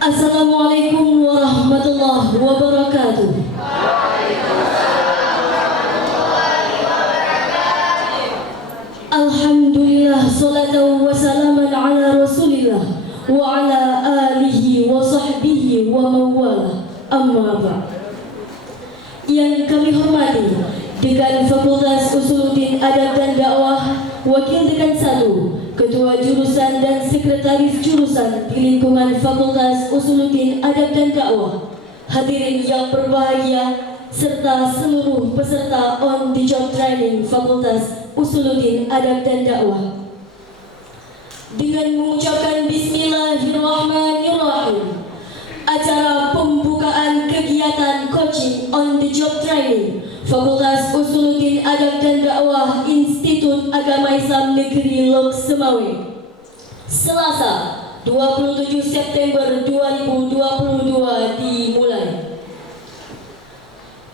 Assalamualaikum warahmatullahi wabarakatuh. Alhamdulillah, salatu wa salaman ala rasulillah wa ala alihi wa sahbihi wa mawala, amma ba'd. Yang kami hormati Dekan Fakultas Usuluddin Adab dan Dakwah, Wakil Dekan 1, Ketua Jurusan dan Sekretaris Jurusan di lingkungan Fakultas Usuluddin Adab dan Dakwah, hadirin yang berbahagia, serta seluruh peserta on the job training Fakultas Usuluddin Adab dan Dakwah. Dengan mengucapkan Bismillahirrahmanirrahim, acara pembukaan kegiatan coaching on the job training Fakultas Usuluddin Adab dan Dakwah Institut Agama Islam Negeri Lok Semawe, Selasa 27 September 2022 dimulai.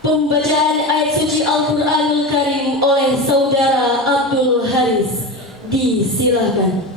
Pembacaan ayat suci Al-Quranul Karim oleh Saudara Abdul Haris, disilakan.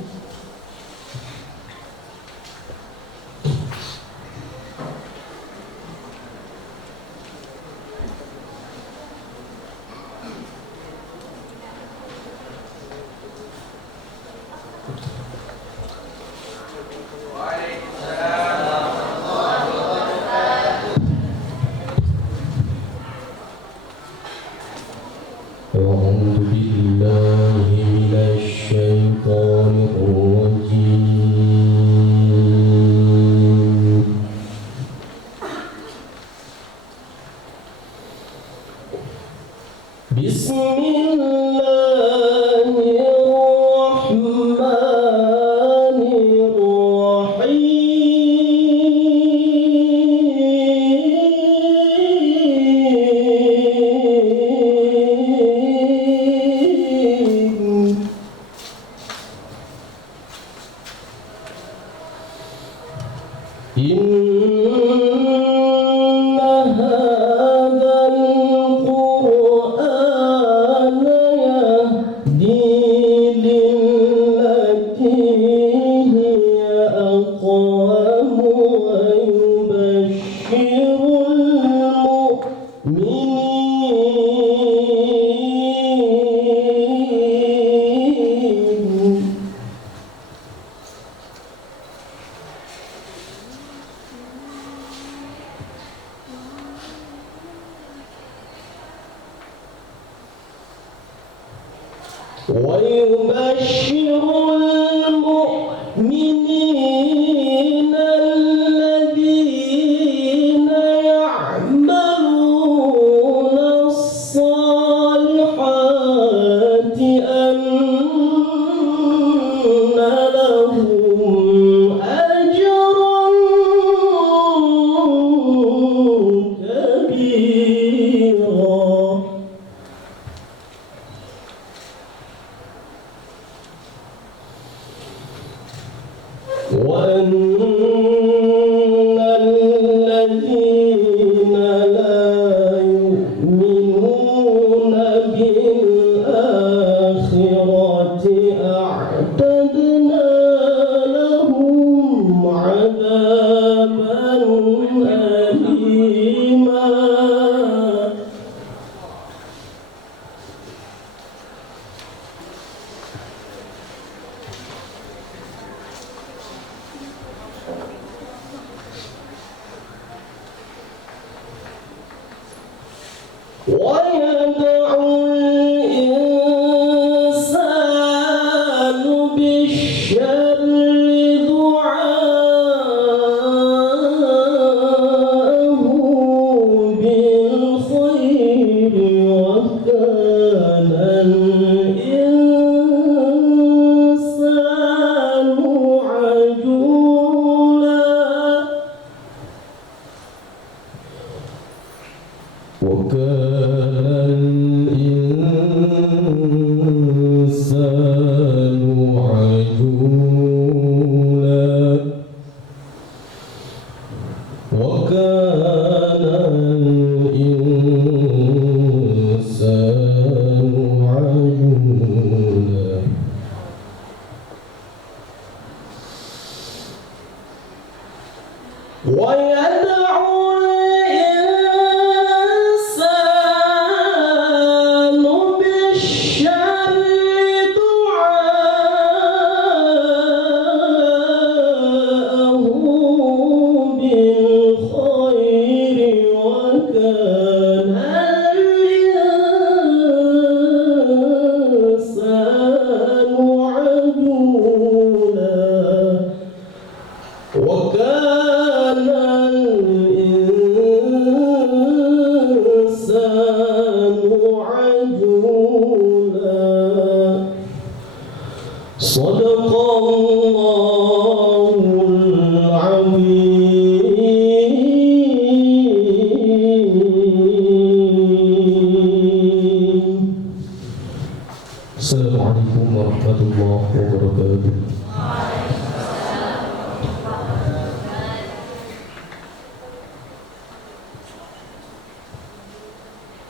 Assalamualaikum warahmatullahi wabarakatuh.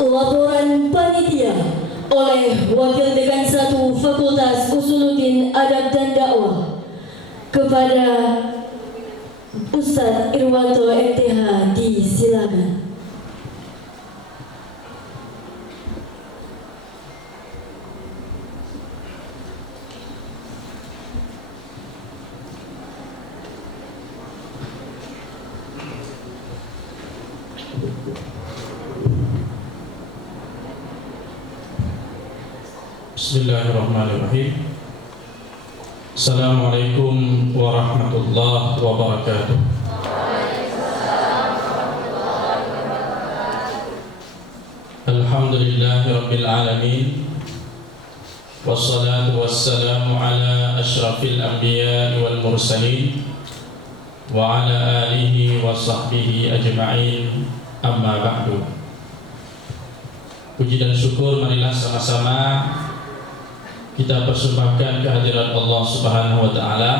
Laporan panitia oleh Wakil Dekan 1 Fakultas Usuluddin Adab dan Dakwah kepada Ustadz Irwanto MTH, disilakan. Bismillahirrahmanirrahim. Assalamualaikum warahmatullahi wabarakatuh. Alhamdulillahirabbil alamin. Wassalatu wassalamu ala asyrafil anbiya'i wal mursalin wa ala alihi wa sahbihi ajma'in. Amma ba'du. Puji dan syukur marilah sama-sama kita persembahkan kehadirat Allah Subhanahu wa taala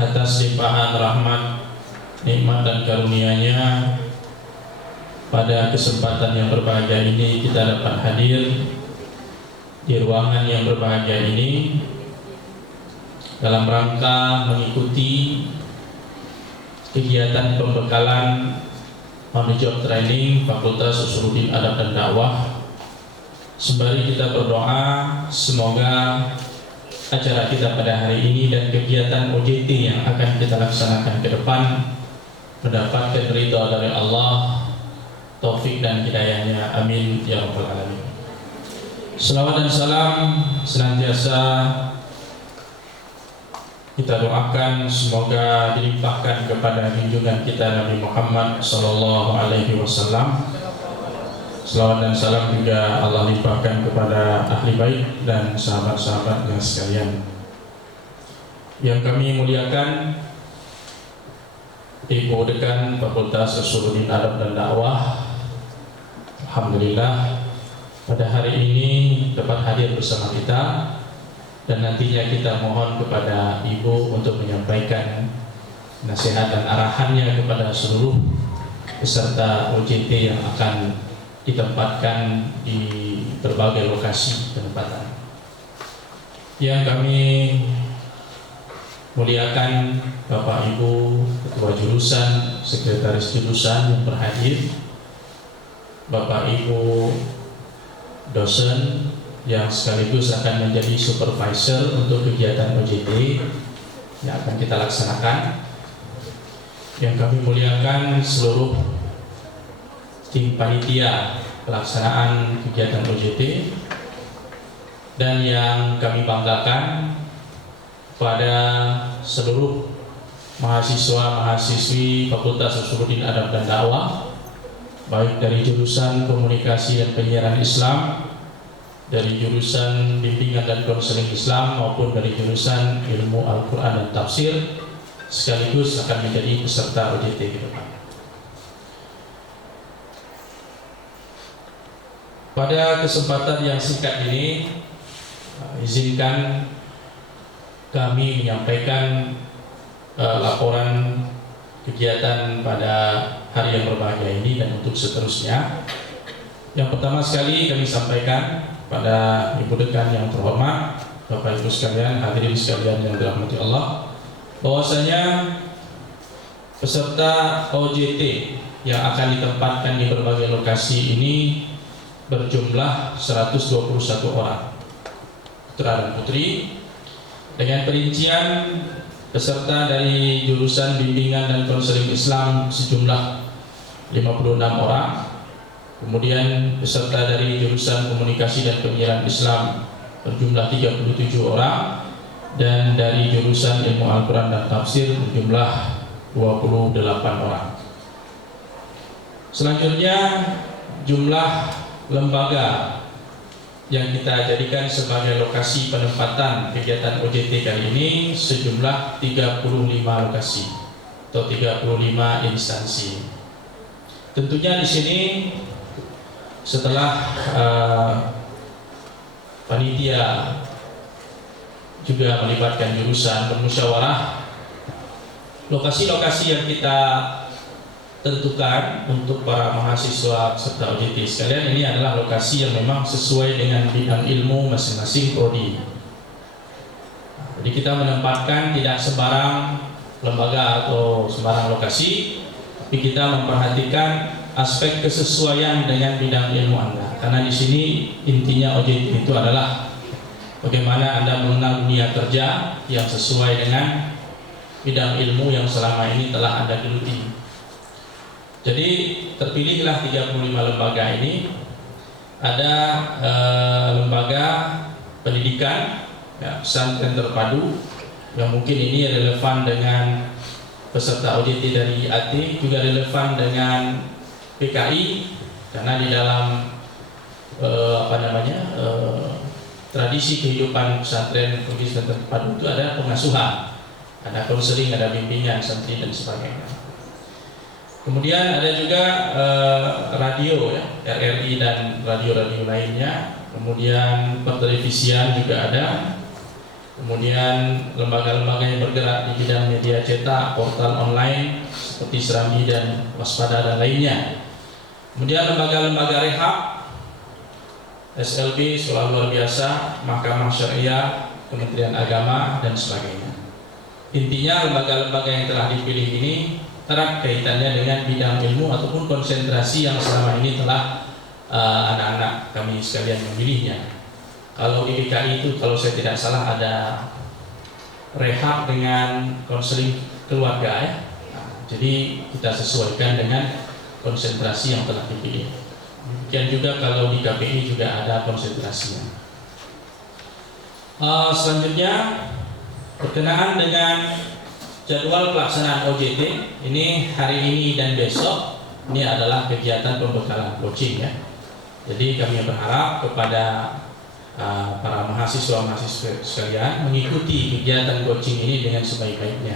atas limpahan rahmat, nikmat dan karunia-Nya. Pada kesempatan yang berbahagia ini kita dapat hadir di ruangan yang berbahagia ini dalam rangka mengikuti kegiatan pembekalan on the job training Fakultas Usuluddin Adab dan Dakwah. Sembari kita berdoa, semoga acara kita pada hari ini dan kegiatan OJT yang akan kita laksanakan ke depan mendapatkan ridha dari Allah, taufik dan hidayahnya. Amin ya rabbal alamin. Selawat dan salam senantiasa kita doakan semoga dilimpahkan kepada junjungan kita Nabi Muhammad sallallahu alaihi wasallam. Selawat dan salam juga Allah limpahkan kepada ahli bait dan sahabat-sahabatnya sekalian. Yang kami muliakan, Ibu Dekan Fakultas Usuluddin Adab dan Dakwah, alhamdulillah pada hari ini dapat hadir bersama kita, dan nantinya kita mohon kepada Ibu untuk menyampaikan nasihat dan arahannya kepada seluruh peserta OJT yang akan ditempatkan di berbagai lokasi penempatan. Yang kami muliakan Bapak Ibu Ketua Jurusan, Sekretaris Jurusan yang berhadir, Bapak Ibu dosen yang sekaligus akan menjadi supervisor untuk kegiatan OJT yang akan kita laksanakan. Yang kami muliakan seluruh tim panitia pelaksanaan kegiatan OJT, dan yang kami banggakan pada seluruh mahasiswa-mahasiswi Fakultas Usuluddin Adab dan Dakwah, baik dari jurusan Komunikasi dan Penyiaran Islam, dari jurusan Bimbingan dan Konseling Islam, maupun dari jurusan Ilmu Al-Quran dan Tafsir, sekaligus akan menjadi peserta OJT ke depan. Pada kesempatan yang singkat ini, izinkan kami menyampaikan laporan kegiatan pada hari yang berbahagia ini dan untuk seterusnya. Yang pertama sekali kami sampaikan pada Ibu Dekan yang terhormat, Bapak Ibu sekalian, hadirin sekalian yang dirahmati Allah, bahwasanya peserta OJT yang akan ditempatkan di berbagai lokasi ini berjumlah 121 orang putra dan putri, dengan perincian peserta dari jurusan bimbingan dan konseling Islam sejumlah 56 orang, kemudian peserta dari jurusan komunikasi dan penyiaran Islam berjumlah 37 orang, dan dari jurusan ilmu Al-Quran dan tafsir berjumlah 28 orang. Selanjutnya, jumlah lembaga yang kita jadikan sebagai lokasi penempatan kegiatan OJT kali ini sejumlah 35 lokasi atau 35 instansi. Tentunya di sini setelah panitia juga melibatkan jurusan bermusyawarah, lokasi-lokasi yang kita tentukan untuk para mahasiswa serta OJT sekalian ini adalah lokasi yang memang sesuai dengan bidang ilmu masing-masing prodi. Jadi kita menempatkan tidak sembarang lembaga atau sembarang lokasi, tapi kita memperhatikan aspek kesesuaian dengan bidang ilmu Anda. Karena di sini intinya OJT itu adalah bagaimana Anda mengenal dunia kerja yang sesuai dengan bidang ilmu yang selama ini telah Anda geluti. Jadi terpilihlah 35 lembaga ini. Ada lembaga pendidikan, ya, pesantren terpadu, yang mungkin ini relevan dengan peserta OJT dari AT, juga relevan dengan PKI, karena di dalam tradisi kehidupan pesantren terpadu itu ada pengasuhan, ada konseling, ada bimbingan santri dan sebagainya. Kemudian ada juga radio, ya, RRI dan radio-radio lainnya. Kemudian pertelevisian juga ada. Kemudian lembaga-lembaga yang bergerak di bidang media cetak, portal online seperti Serambi dan Waspada dan lainnya. Kemudian lembaga-lembaga rehab, SLB, Sekolah Luar Biasa, Mahkamah Syariah, Kementerian Agama dan sebagainya. Intinya lembaga-lembaga yang telah dipilih ini erat kaitannya dengan bidang ilmu ataupun konsentrasi yang selama ini telah anak-anak kami sekalian memilihnya. Kalau di DKI itu, kalau saya tidak salah, ada rehab dengan konseling keluarga, ya. Nah, jadi kita sesuaikan dengan konsentrasi yang telah dipilih. Demikian juga kalau di KPI juga ada konsentrasinya. Selanjutnya berkenaan dengan jadwal pelaksanaan OJT ini, hari ini dan besok ini adalah kegiatan pembekalan coaching, ya. Jadi kami berharap kepada para mahasiswa sekalian mengikuti kegiatan coaching ini dengan sebaik-baiknya,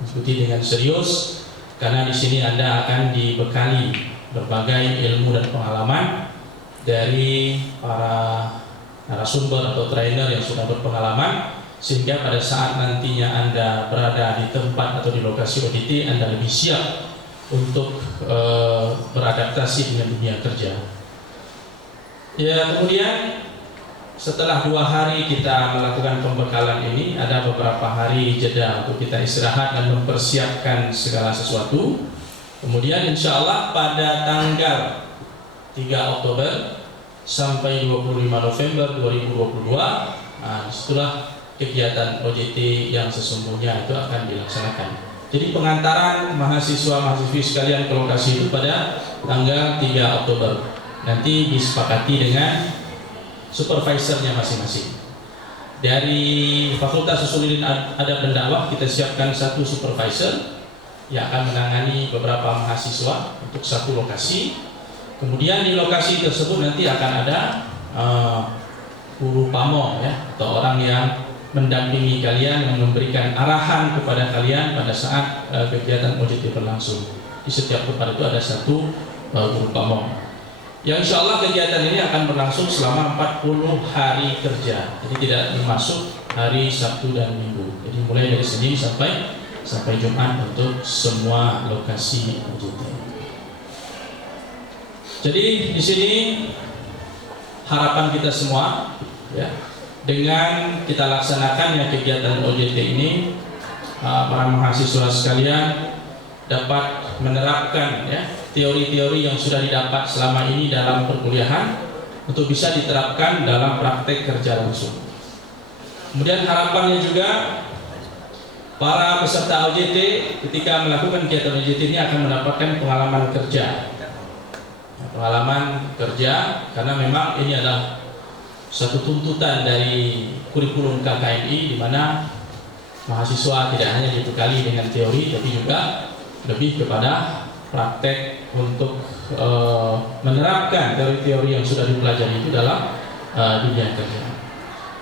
mengikuti dengan serius, karena di sini Anda akan dibekali berbagai ilmu dan pengalaman dari para narasumber atau trainer yang sudah berpengalaman, sehingga pada saat nantinya Anda berada di tempat atau di lokasi OJT, Anda lebih siap untuk beradaptasi dengan dunia kerja. Ya, kemudian setelah 2 hari kita melakukan pembekalan ini, ada beberapa hari jeda untuk kita istirahat dan mempersiapkan segala sesuatu. Kemudian insya Allah pada tanggal 3 Oktober sampai 25 November 2022, setelah kegiatan OJT yang sesungguhnya itu akan dilaksanakan. Jadi pengantaran mahasiswa-mahasiswi sekalian ke lokasi itu pada tanggal 3 Oktober. Nanti disepakati dengan supervisornya masing-masing. Dari Fakultas Usuluddin Adab dan Dakwah kita siapkan 1 supervisor yang akan menangani beberapa mahasiswa untuk 1 lokasi. Kemudian di lokasi tersebut nanti akan ada guru pamong, ya, atau orang yang mendampingi kalian, yang memberikan arahan kepada kalian pada saat kegiatan OJT berlangsung. Di setiap tempat itu ada 1 guru pamong. Yang insya Allah kegiatan ini akan berlangsung selama 40 hari kerja. Jadi tidak termasuk hari Sabtu dan Minggu. Jadi mulai dari Senin sampai Jumat untuk semua lokasi OJT. Jadi di sini harapan kita semua, ya, dengan kita laksanakannya kegiatan OJT ini, para mahasiswa sekalian dapat menerapkan ya teori-teori yang sudah didapat selama ini dalam perkuliahan untuk bisa diterapkan dalam praktek kerja langsung. Kemudian harapannya juga para peserta OJT ketika melakukan kegiatan OJT ini akan mendapatkan pengalaman kerja. Pengalaman kerja karena memang ini adalah satu tuntutan dari kurikulum KKMI di mana mahasiswa tidak hanya dibekali dengan teori tapi juga lebih kepada praktek untuk menerapkan teori-teori yang sudah dipelajari itu dalam dunia kerja.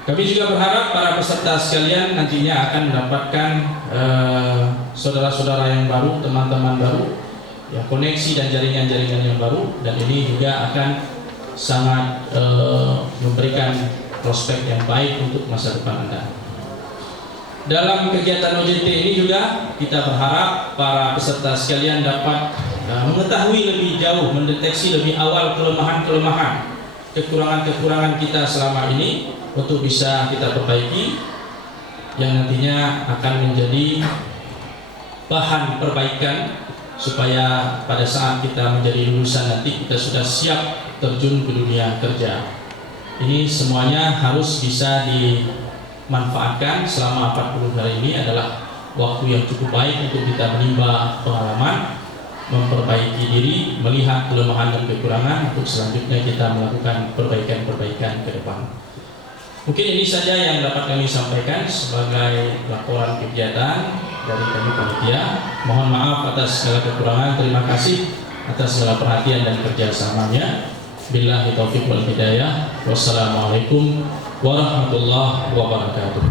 Kami juga berharap para peserta sekalian nantinya akan mendapatkan saudara-saudara yang baru, teman-teman baru, ya, koneksi dan jaringan-jaringan yang baru, dan ini juga akan sangat memberikan prospek yang baik untuk masa depan Anda. Dalam kegiatan OJT ini juga kita berharap para peserta sekalian dapat mengetahui lebih jauh, mendeteksi lebih awal kelemahan-kelemahan, kekurangan-kekurangan kita selama ini untuk bisa kita perbaiki, yang nantinya akan menjadi bahan perbaikan supaya pada saat kita menjadi lulusan nanti kita sudah siap terjun ke dunia kerja. Ini semuanya harus bisa dimanfaatkan selama 40 hari ini adalah waktu yang cukup baik untuk kita menimba pengalaman, memperbaiki diri, melihat kelemahan dan kekurangan untuk selanjutnya kita melakukan perbaikan-perbaikan ke depan. Mungkin ini saja yang dapat kami sampaikan sebagai laporan kegiatan dari kami panitia. Mohon maaf atas segala kekurangan. Terima kasih atas segala perhatian dan kerjasamanya. Billahi taufiq wal hidayah. Wassalamualaikum warahmatullahi wabarakatuh.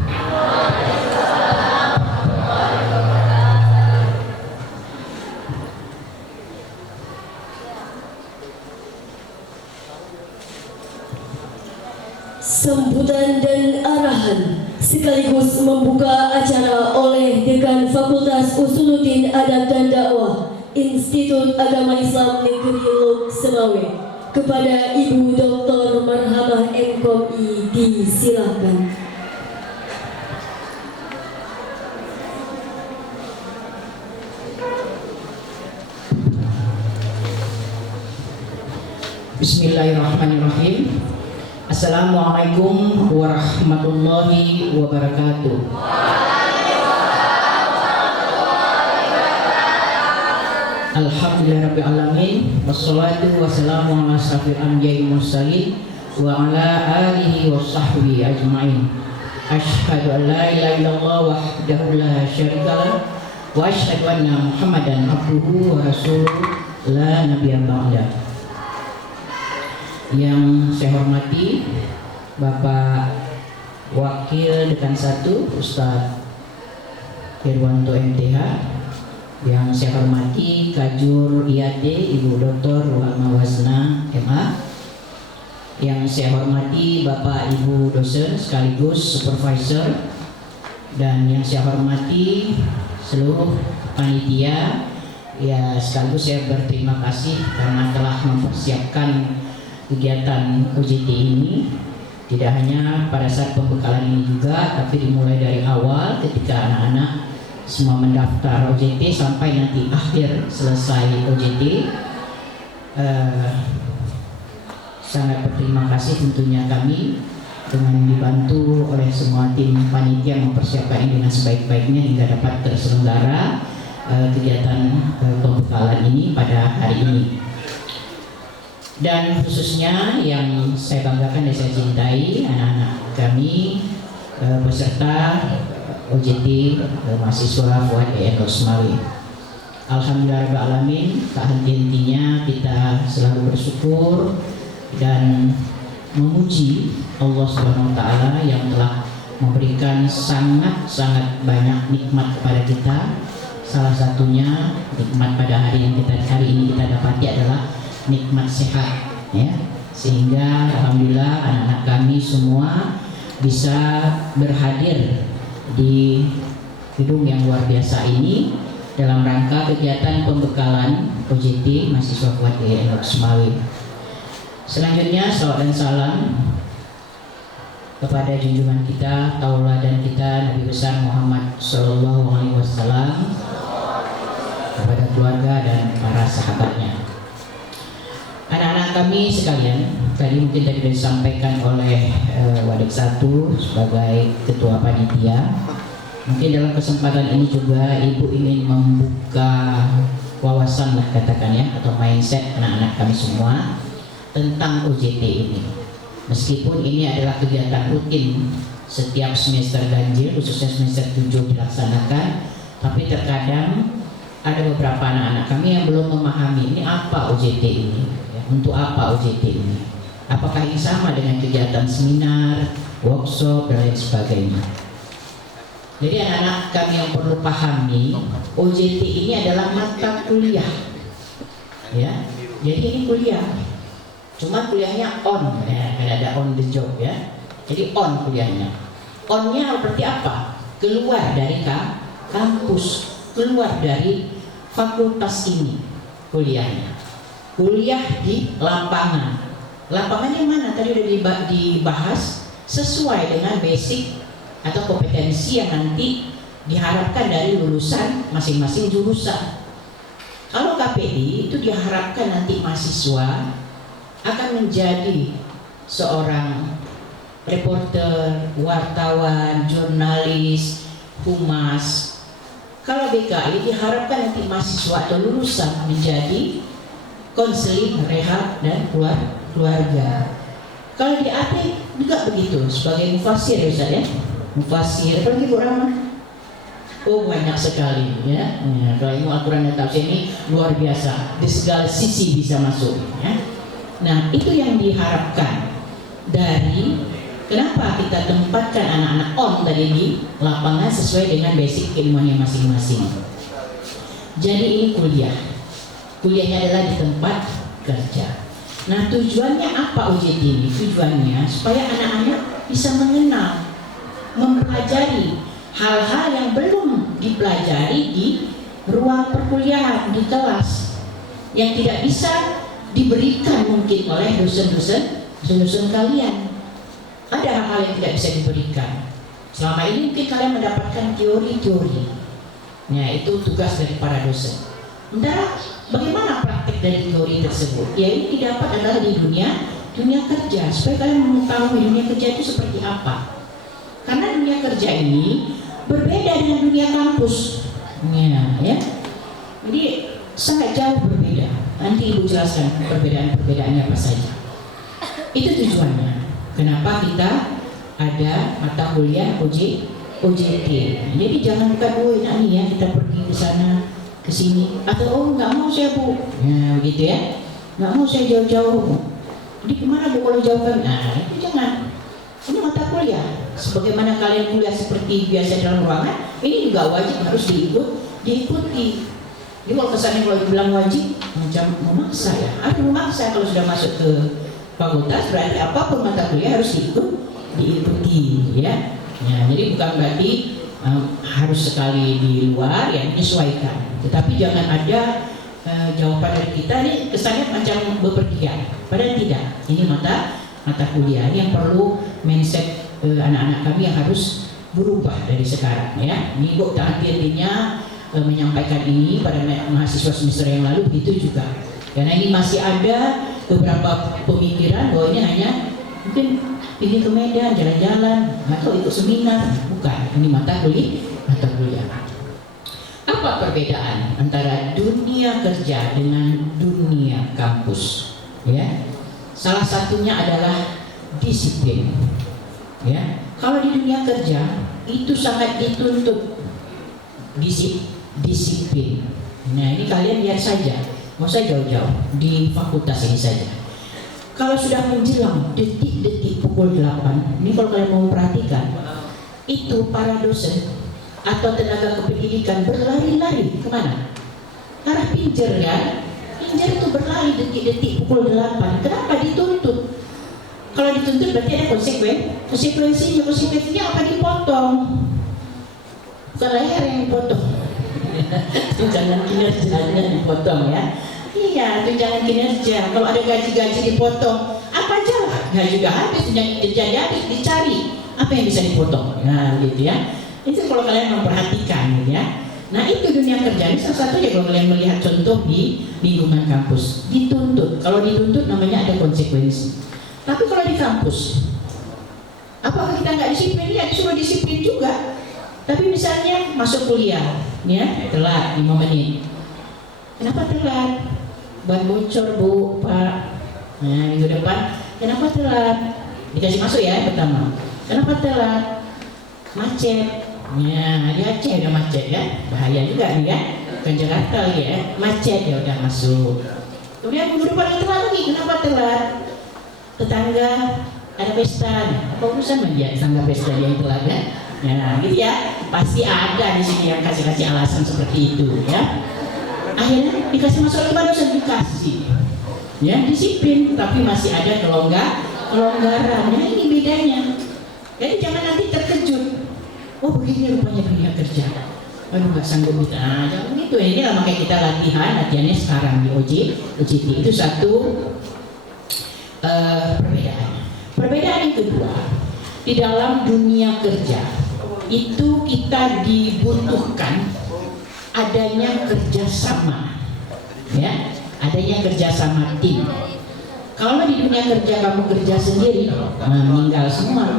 Sambutan dan arahan sekaligus membuka acara oleh Dekan Fakultas Usuluddin Adab dan Dakwah Institut Agama Islam Negeri Lok Semawe kepada Ibu Dr. Marhamah MKOI disilakan. Bismillahirrahmanirrahim. Assalamualaikum warahmatullahi wabarakatuh. Alhamdulillahirabbil alamin wassalatu wassalamu ala asyrafil anbiya'i mursalin wa ala alihi washabbihi ajmain. Asyhadu an la ilaha illallah wahdahu la syarikalah wa asyhadu anna Muhammadan abduhu wa rasuluhu la nabiyya ba'da. Yang saya hormati Bapak Wakil Dekan 1 Ustadz Irwanto MTH, yang saya hormati Kajur IAD Ibu Dr. Ruhama Wasna MA, yang saya hormati Bapak Ibu dosen sekaligus supervisor, dan yang saya hormati seluruh panitia, ya sekaligus saya berterima kasih karena telah mempersiapkan kegiatan OJT ini. Tidak hanya pada saat pembekalan ini juga, tapi dimulai dari awal ketika anak-anak semua mendaftar OJT sampai nanti akhir selesai OJT. Sangat berterima kasih tentunya kami dengan dibantu oleh semua tim panitia mempersiapkan ini dengan sebaik-baiknya hingga dapat terselenggara kegiatan pembekalan ini pada hari ini. Dan khususnya yang saya banggakan dan saya cintai, anak-anak kami peserta OJT mahasiswa Fuad EN Lok Semawe. Alhamdulillahirabbil alamin, tak henti-hentinya kita selalu bersyukur dan memuji Allah Subhanahu wa taala yang telah memberikan sangat-sangat banyak nikmat kepada kita. Salah satunya nikmat pada hari ini kita dapati adalah nikmat sehat, ya, sehingga alhamdulillah anak-anak kami semua bisa berhadir di gedung yang luar biasa ini dalam rangka kegiatan pembekalan OJT mahasiswa Fuad EN Lok Semawe. Selanjutnya salawat dan salam kepada junjungan kita, tauladan kita Nabi besar Muhammad sallallahu alaihi wasallam, kepada keluarga dan para sahabatnya. Anak-anak kami sekalian, tadi mungkin tadi disampaikan oleh Wadik 1 sebagai ketua panitia. Mungkin dalam kesempatan ini juga ibu ingin membuka wawasan lah katakan ya, atau mindset anak-anak kami semua tentang OJT ini. Meskipun ini adalah kegiatan rutin setiap semester ganjil, khususnya semester 7 dilaksanakan, tapi terkadang ada beberapa anak-anak kami yang belum memahami ini apa OJT ini, ya, untuk apa OJT ini. Apakah ini sama dengan kegiatan seminar, workshop dan lain sebagainya. Jadi anak-anak kami yang perlu pahami, OJT ini adalah mata kuliah, ya. Jadi ini kuliah, cuma kuliahnya on, ya, ada on the job ya. Jadi on kuliahnya. Onnya berarti apa? Keluar dari kampus, keluar dari fakultas ini kuliahnya. Kuliah di lapangan. Lapangannya mana? Tadi udah dibahas sesuai dengan basic atau kompetensi yang nanti diharapkan dari lulusan masing-masing jurusan. Kalau KPI itu diharapkan nanti mahasiswa akan menjadi seorang reporter, wartawan, jurnalis, humas. Kalau BKI diharapkan nanti mahasiswa atau lulusan menjadi konseling, rehab dan keluarga. Kalau di AT juga begitu, sebagai mufasir ya Ustaz ya. Mufasir, apalagi Bu Rama? Oh banyak sekali ya. Kalau ilmu Al-Quran dan Tafsir ini luar biasa, di segala sisi bisa masuk ya. Nah itu yang diharapkan dari kenapa kita tempatkan anak-anak on tadi di lapangan sesuai dengan basic ilmunya masing-masing. Jadi ini kuliah. Kuliahnya adalah di tempat kerja. Nah tujuannya apa OJT ini? Tujuannya supaya anak-anak bisa mengenal, mempelajari hal-hal yang belum dipelajari di ruang perkuliahan, di kelas, yang tidak bisa diberikan mungkin oleh dosen-dosen kalian. Ada hal-hal yang tidak bisa diberikan. Selama ini mungkin kalian mendapatkan teori-teori. Nah itu tugas dari para dosen. Sementara bagaimana praktik dari teori tersebut? Ya ini didapat adalah di dunia kerja, supaya kalian mengetahui dunia kerja itu seperti apa. Karena dunia kerja ini berbeda dengan dunia kampus. Ya. Jadi sangat jauh berbeda. Nanti Ibu jelaskan perbedaan-perbedaannya apa saja. Itu tujuannya. Kenapa kita ada mata kuliah OJT? Jadi jangan bukan enak nih ya kita pergi ke sana ke sini, atau nggak mau saya Bu, nah begitu ya, nggak mau saya jauh-jauh. Jadi kemana Bu kalau jauh kan? Nah itu jangan. Ini mata kuliah. Sebagaimana kalian kuliah seperti biasa dalam ruangan, ini juga wajib harus diikuti. Jadi kalau kesannya kalau bilang wajib, macam memaksa ya. Harus memaksa kalau sudah masuk ke fakultas, berarti apapun mata kuliah harus diikuti ya. Jadi bukan berarti harus sekali di luar yang menyesuaikan. Tetapi jangan ada jawaban dari kita ini kesannya macam bepergian. Padahal tidak. Ini mata kuliah yang perlu mindset anak-anak kami yang harus berubah dari sekarang ya. Ini Bu hati-hatinya menyampaikan ini pada mahasiswa semester yang lalu, begitu juga. Karena ini masih ada beberapa pemikiran bahwa ini hanya mungkin pergi ke Medan, jalan-jalan, atau ikut seminar. Bukan, ini mata kuliah. Apa perbedaan antara dunia kerja dengan dunia kampus? Ya, salah satunya adalah disiplin. Ya, kalau di dunia kerja itu sangat dituntut disiplin. Nah ini kalian lihat saja, mau saya jauh-jauh di fakultas ini saja. Kalau sudah menjelang detik-detik pukul 8, ini kalau kalian mau perhatikan, itu para dosen atau tenaga kependidikan berlari-lari kemana? Arah pinjer ya. Pinjer itu berlari detik-detik pukul 8. Kenapa dituntut? Kalau dituntut berarti ada konsekuensinya apa? Dipotong. Bukan leher yang dipotong. Tunjangan kinerjanya dipotong ya. Iya, tunjangan kinerja. Kalau ada gaji-gaji dipotong, apa aja lah. Gaji juga habis, tunjangan kinerja habis, dicari apa yang bisa dipotong. Nah, gitu ya. Itu kalau kalian memperhatikan, ya. Nah itu dunia kerja, ini salah satunya kalau kalian melihat contoh di lingkungan kampus. Dituntut, kalau dituntut namanya ada konsekuensi. Tapi kalau di kampus, apakah kita nggak disiplin? Ya disuruh disiplin juga. Tapi misalnya masuk kuliah, ya telat 5 menit. Kenapa telat? Ban bocor bu, pak. Nah minggu depan, kenapa telat? Dikasih masuk ya pertama. Kenapa telat? Macet. Ya, di Aceh udah macet ya, bahaya juga nih kan, ke Jakarta lagi ya, macet ya udah masuk. Kemudian minggu depan telat lagi, kenapa telat? Tetangga ada pesta, apa urusan dia tetangga pesta dia yang telat ya? Ya, gitu ya, pasti ada di sini yang kasih alasan seperti itu ya. Akhirnya dikasih masuk lima dosen dikasih, ya disiplin, tapi masih ada kelonggaran. Nah ini bedanya. Jadi jangan nanti terkejut. Oh begini rupanya dunia kerja. Aduh gak sanggup kita aja begitu. Ini lah makanya kita latihannya sekarang di OJT. Itu satu perbedaan. Perbedaan yang kedua, di dalam dunia kerja itu kita dibutuhkan adanya kerjasama, ya, adanya kerjasama tim. Kalau di dunia kerja kamu kerja sendiri, meninggal semua.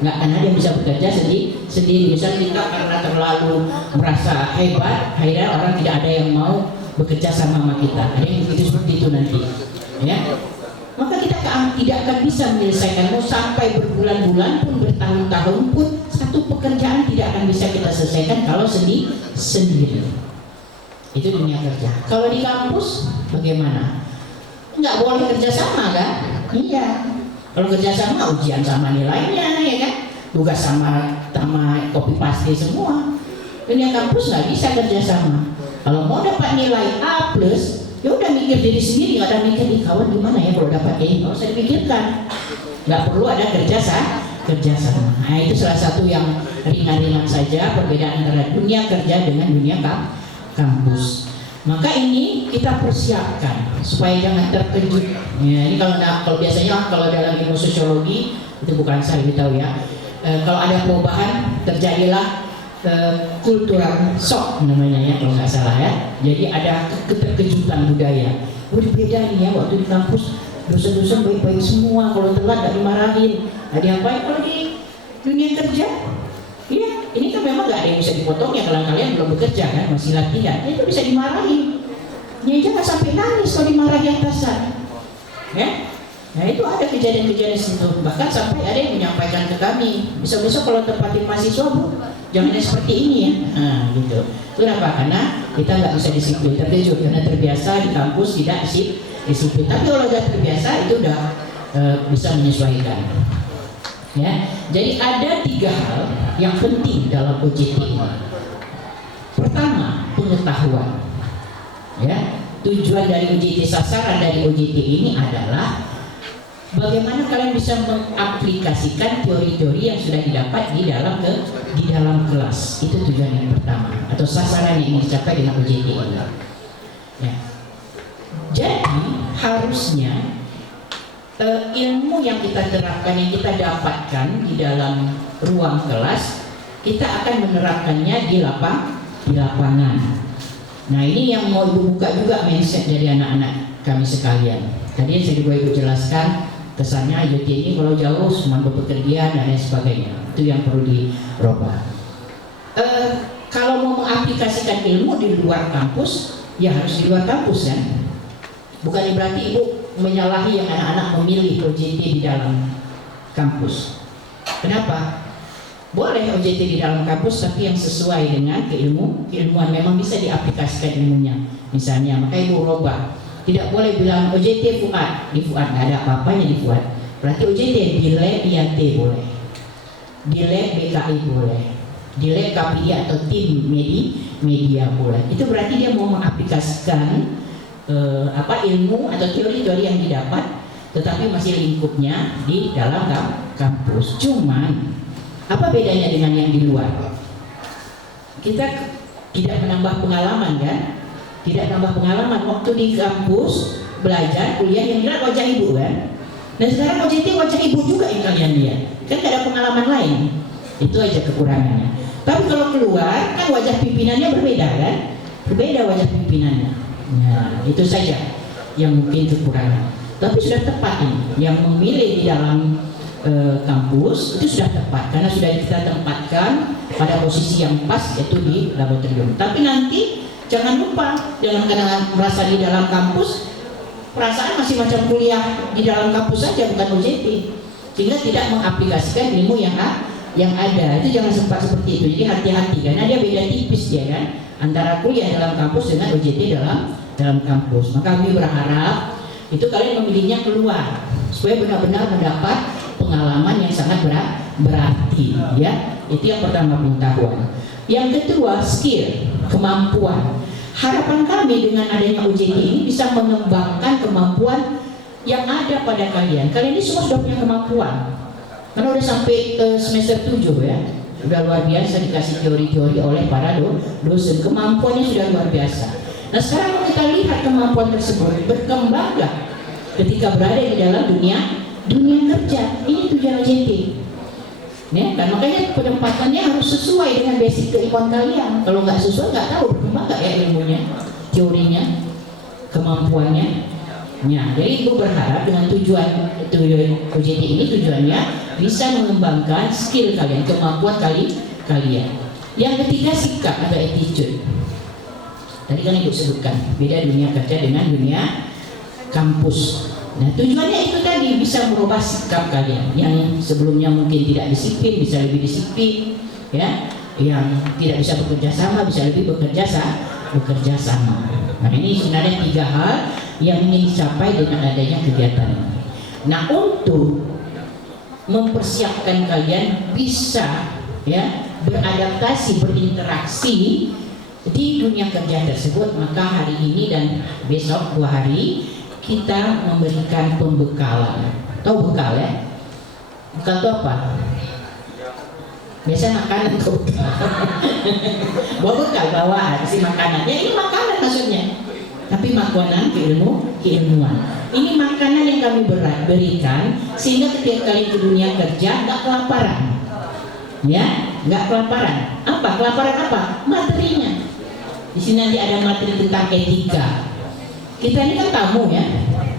Nggak akan ada yang bisa bekerja sendiri. Misalnya kita karena terlalu merasa hebat, akhirnya orang tidak ada yang mau bekerja sama kita. Ada yang begitu seperti itu nanti, ya. Maka kita tidak akan bisa menyelesaikan, mau sampai berbulan-bulan pun, bertahun-tahun pun, satu pekerjaan tidak akan bisa kita selesaikan kalau sendiri. Itu dunia kerja. Kalau di kampus bagaimana? Nggak boleh kerja sama kan? Iya. Kalau kerja sama ujian sama nilainya ya kan, tugas sama copy paste semua. Dunia kampus nggak bisa kerja sama. Kalau mau dapat nilai A+, ya udah mikir diri sendiri, nggak ada mikir di kawan gimana ya kalau dapat ini, nggak usah dipikirkan. Nggak perlu ada kerja sama. Nah itu salah satu yang ringan-ringan saja perbedaan antara dunia kerja dengan dunia kampus. Maka ini kita persiapkan supaya jangan terkejut. Ya, ini kalau biasanya kalau dalam ilmu sosiologi itu bukan saya lebih tahu ya. Kalau ada perubahan terjadilah kultural shock namanya ya kalau nggak salah ya. Jadi ada keterkejutan budaya. Oh beda nih ya waktu di kampus dosen-dosen baik-baik semua, kalau telat nggak dimarahin. Ada yang baik kalau di dunia kerja. Iya, ini kan memang nggak ada yang bisa dipotong ya kalau kalian belum bekerja kan, masih latihan, itu bisa dimarahin. Ya jangan sampai nangis kalau dimarahi atasan. Ya, nah itu ada kejadian-kejadian situ. Bahkan sampai ada yang menyampaikan ke kami, besok-besok kalau tempatin mahasiswa bu, jangan seperti ini ya. Nah gitu. Kenapa? Karena kita nggak bisa disiplin, terkejut karena terbiasa di kampus tidak disiplin. Tapi kalau udah terbiasa itu udah bisa menyesuaikan. Ya, jadi ada 3 hal yang penting dalam OJT ini. Pertama, pengetahuan. Ya, tujuan dari OJT, sasaran dari OJT ini adalah bagaimana kalian bisa mengaplikasikan teori-teori yang sudah didapat di dalam kelas. Itu tujuan yang pertama atau sasaran yang ingin dicapai dengan OJT ini. Ya. Jadi harusnya ilmu yang kita terapkan, yang kita dapatkan di dalam ruang kelas, kita akan menerapkannya di lapangan. Nah ini yang mau ibu buka juga mindset dari anak-anak kami sekalian. Tadi yang saya ibu jelaskan kesannya OJT ini kalau jauh cuma bepergian dan lain sebagainya. Itu yang perlu dirubah. Kalau mau mengaplikasikan ilmu di luar kampus, ya harus di luar kampus kan. Bukan berarti ibu menyalahi yang anak-anak memilih OJT di dalam kampus. Kenapa? Boleh OJT di dalam kampus tapi yang sesuai dengan keilmuan, memang bisa diaplikasikan ilmunya. Misalnya, maka ibu robah. Tidak boleh bilang OJT Fuad, di Fuad nggak ada apa-apanya di Fuad. Berarti OJT di lab IAT boleh, di lab BKI boleh, di lab KPI atau tim media boleh. Itu berarti dia mau mengaplikasikan ilmu atau teori-teori yang didapat, tetapi masih lingkupnya di dalam kampus. Cuman apa bedanya dengan yang di luar? Kita tidak menambah pengalaman kan? Tidak menambah pengalaman. Waktu di kampus belajar kuliah yang lihat wajah ibu kan? Dan sekarang OJT wajah ibu juga yang kalian lihat. Kan tidak ada pengalaman lain. Itu aja kekurangannya. Tapi kalau keluar kan wajah pimpinannya berbeda kan? Berbeda wajah pimpinannya. Nah, itu saja yang mungkin kekurangan. Tapi sudah tepat ini, yang memilih di dalam kampus itu sudah tepat karena sudah kita tempatkan pada posisi yang pas, yaitu di laboratorium. Tapi nanti jangan lupa, jangan kadang merasa di dalam kampus perasaan masih macam kuliah di dalam kampus saja, bukan OJT, sehingga tidak mengaplikasikan ilmu yang ada. Itu jangan sempat seperti itu. Jadi hati-hati karena dia beda tipis dia kan antara kuliah dalam kampus dengan OJT dalam kampus. Maka kami berharap itu kalian memilihnya keluar supaya benar-benar mendapat pengalaman yang sangat berarti ya. Itu yang pertama, pengetahuan. Yang kedua, skill, kemampuan. Harapan kami dengan adanya OJT ini bisa mengembangkan kemampuan yang ada pada kalian. Kalian ini semua sudah punya kemampuan karena udah sampai semester 7 ya. Sudah luar biasa dikasih teori-teori oleh para dosen. Kemampuannya sudah luar biasa. Nah sekarang kita lihat kemampuan tersebut berkembang gak ketika berada di dalam dunia kerja. Ini tujuan OJT ya, kan makanya penempatannya harus sesuai dengan basic keilmuan kalian. Kalau nggak sesuai, nggak tahu berkembang nggak ya ilmunya, teorinya, kemampuannya ya. Jadi ibu berharap dengan tujuan OJT ini tujuannya bisa mengembangkan skill kalian, kemampuan kalian. Yang ketiga, sikap atau attitude. Tadi kan ibu sebutkan beda dunia kerja dengan dunia kampus. Nah tujuannya itu tadi bisa merubah sikap kalian yang sebelumnya mungkin tidak disiplin bisa lebih disiplin ya, yang tidak bisa bekerja sama bisa lebih bekerja sama. Nah ini sebenarnya 3 hal yang ingin dicapai dengan adanya kegiatan ini. Nah untuk mempersiapkan kalian bisa ya beradaptasi, berinteraksi di dunia kerja tersebut, maka hari ini dan besok 2 hari kita memberikan pembekalan. Tahu bekal ya? Bekal itu apa? Biasanya makanan tuh. Bawa bekal bawaan si makanan. Ya ini makanan maksudnya. Tapi makanan keilmuan. Ini makanan yang kami berikan sehingga ketika kalian ke dunia kerja nggak kelaparan. Ya, nggak kelaparan. Apa? Kelaparan apa? Materinya. Di sini nanti ada materi tentang etika. Kita ini kan tamu ya,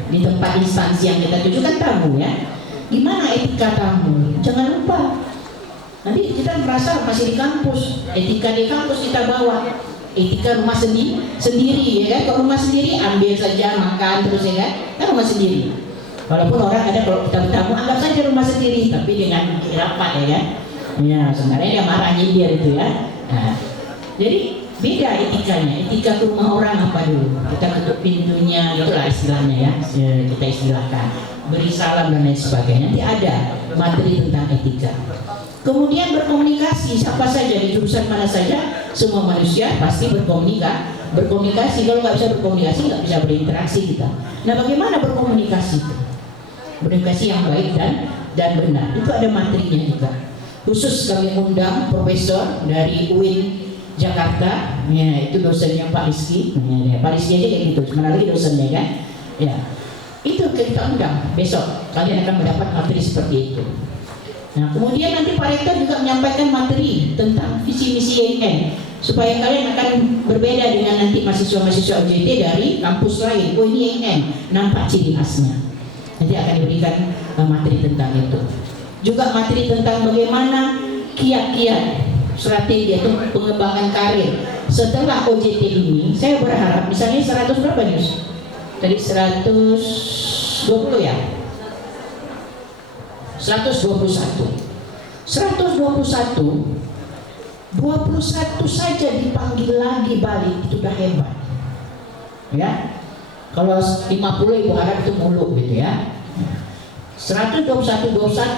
di tempat instansi yang kita tuju kan tamu ya. Gimana etika tamu? Jangan lupa. Nanti kita merasa masih di kampus, etika di kampus kita bawa. Etika rumah sendiri ya kan. Kalau rumah sendiri ambil saja makan terus ya kan rumah sendiri. Walaupun orang ada kalau kita bertamu anggap saja rumah sendiri, tapi dengan rapat ya kan. Ya sebenarnya dia marah nyindir itu ya. Nah, jadi beda etikanya. Etika ke rumah orang apa dulu? Kita ketuk pintunya, itulah istilahnya ya. Kita istilahkan beri salam dan lain sebagainya. Nanti ada materi tentang etika. Kemudian berkomunikasi, siapa saja di jurusan mana saja, semua manusia pasti berkomunikasi. Kalau nggak bisa berkomunikasi, nggak bisa berinteraksi kita. Nah, bagaimana berkomunikasi? Berkomunikasi yang baik dan benar. Itu ada materinya juga. Khusus kami undang profesor dari UIN Jakarta, ya, itu dosennya Pak Rizky. Ya, Pak Rizky aja kayak gitu, mana lagi dosennya kan? Ya, itu kita undang besok. Kalian akan mendapat materi seperti itu. Nah, kemudian nanti Pak Rektor juga menyampaikan materi tentang visi misi YIN supaya kalian akan berbeda dengan nanti mahasiswa-mahasiswa OJT dari kampus lain. Oh ini YIN, nampak ciri khasnya. Nanti akan diberikan materi tentang itu. Juga materi tentang bagaimana kiat-kiat strategi atau pengembangan karir setelah OJT ini. Saya berharap misalnya 100 berapa nih? Tadi 120 ya? 121 saja dipanggil lagi balik, itu udah hebat ya. Kalau 50 ibu harap itu mulu gitu ya. 121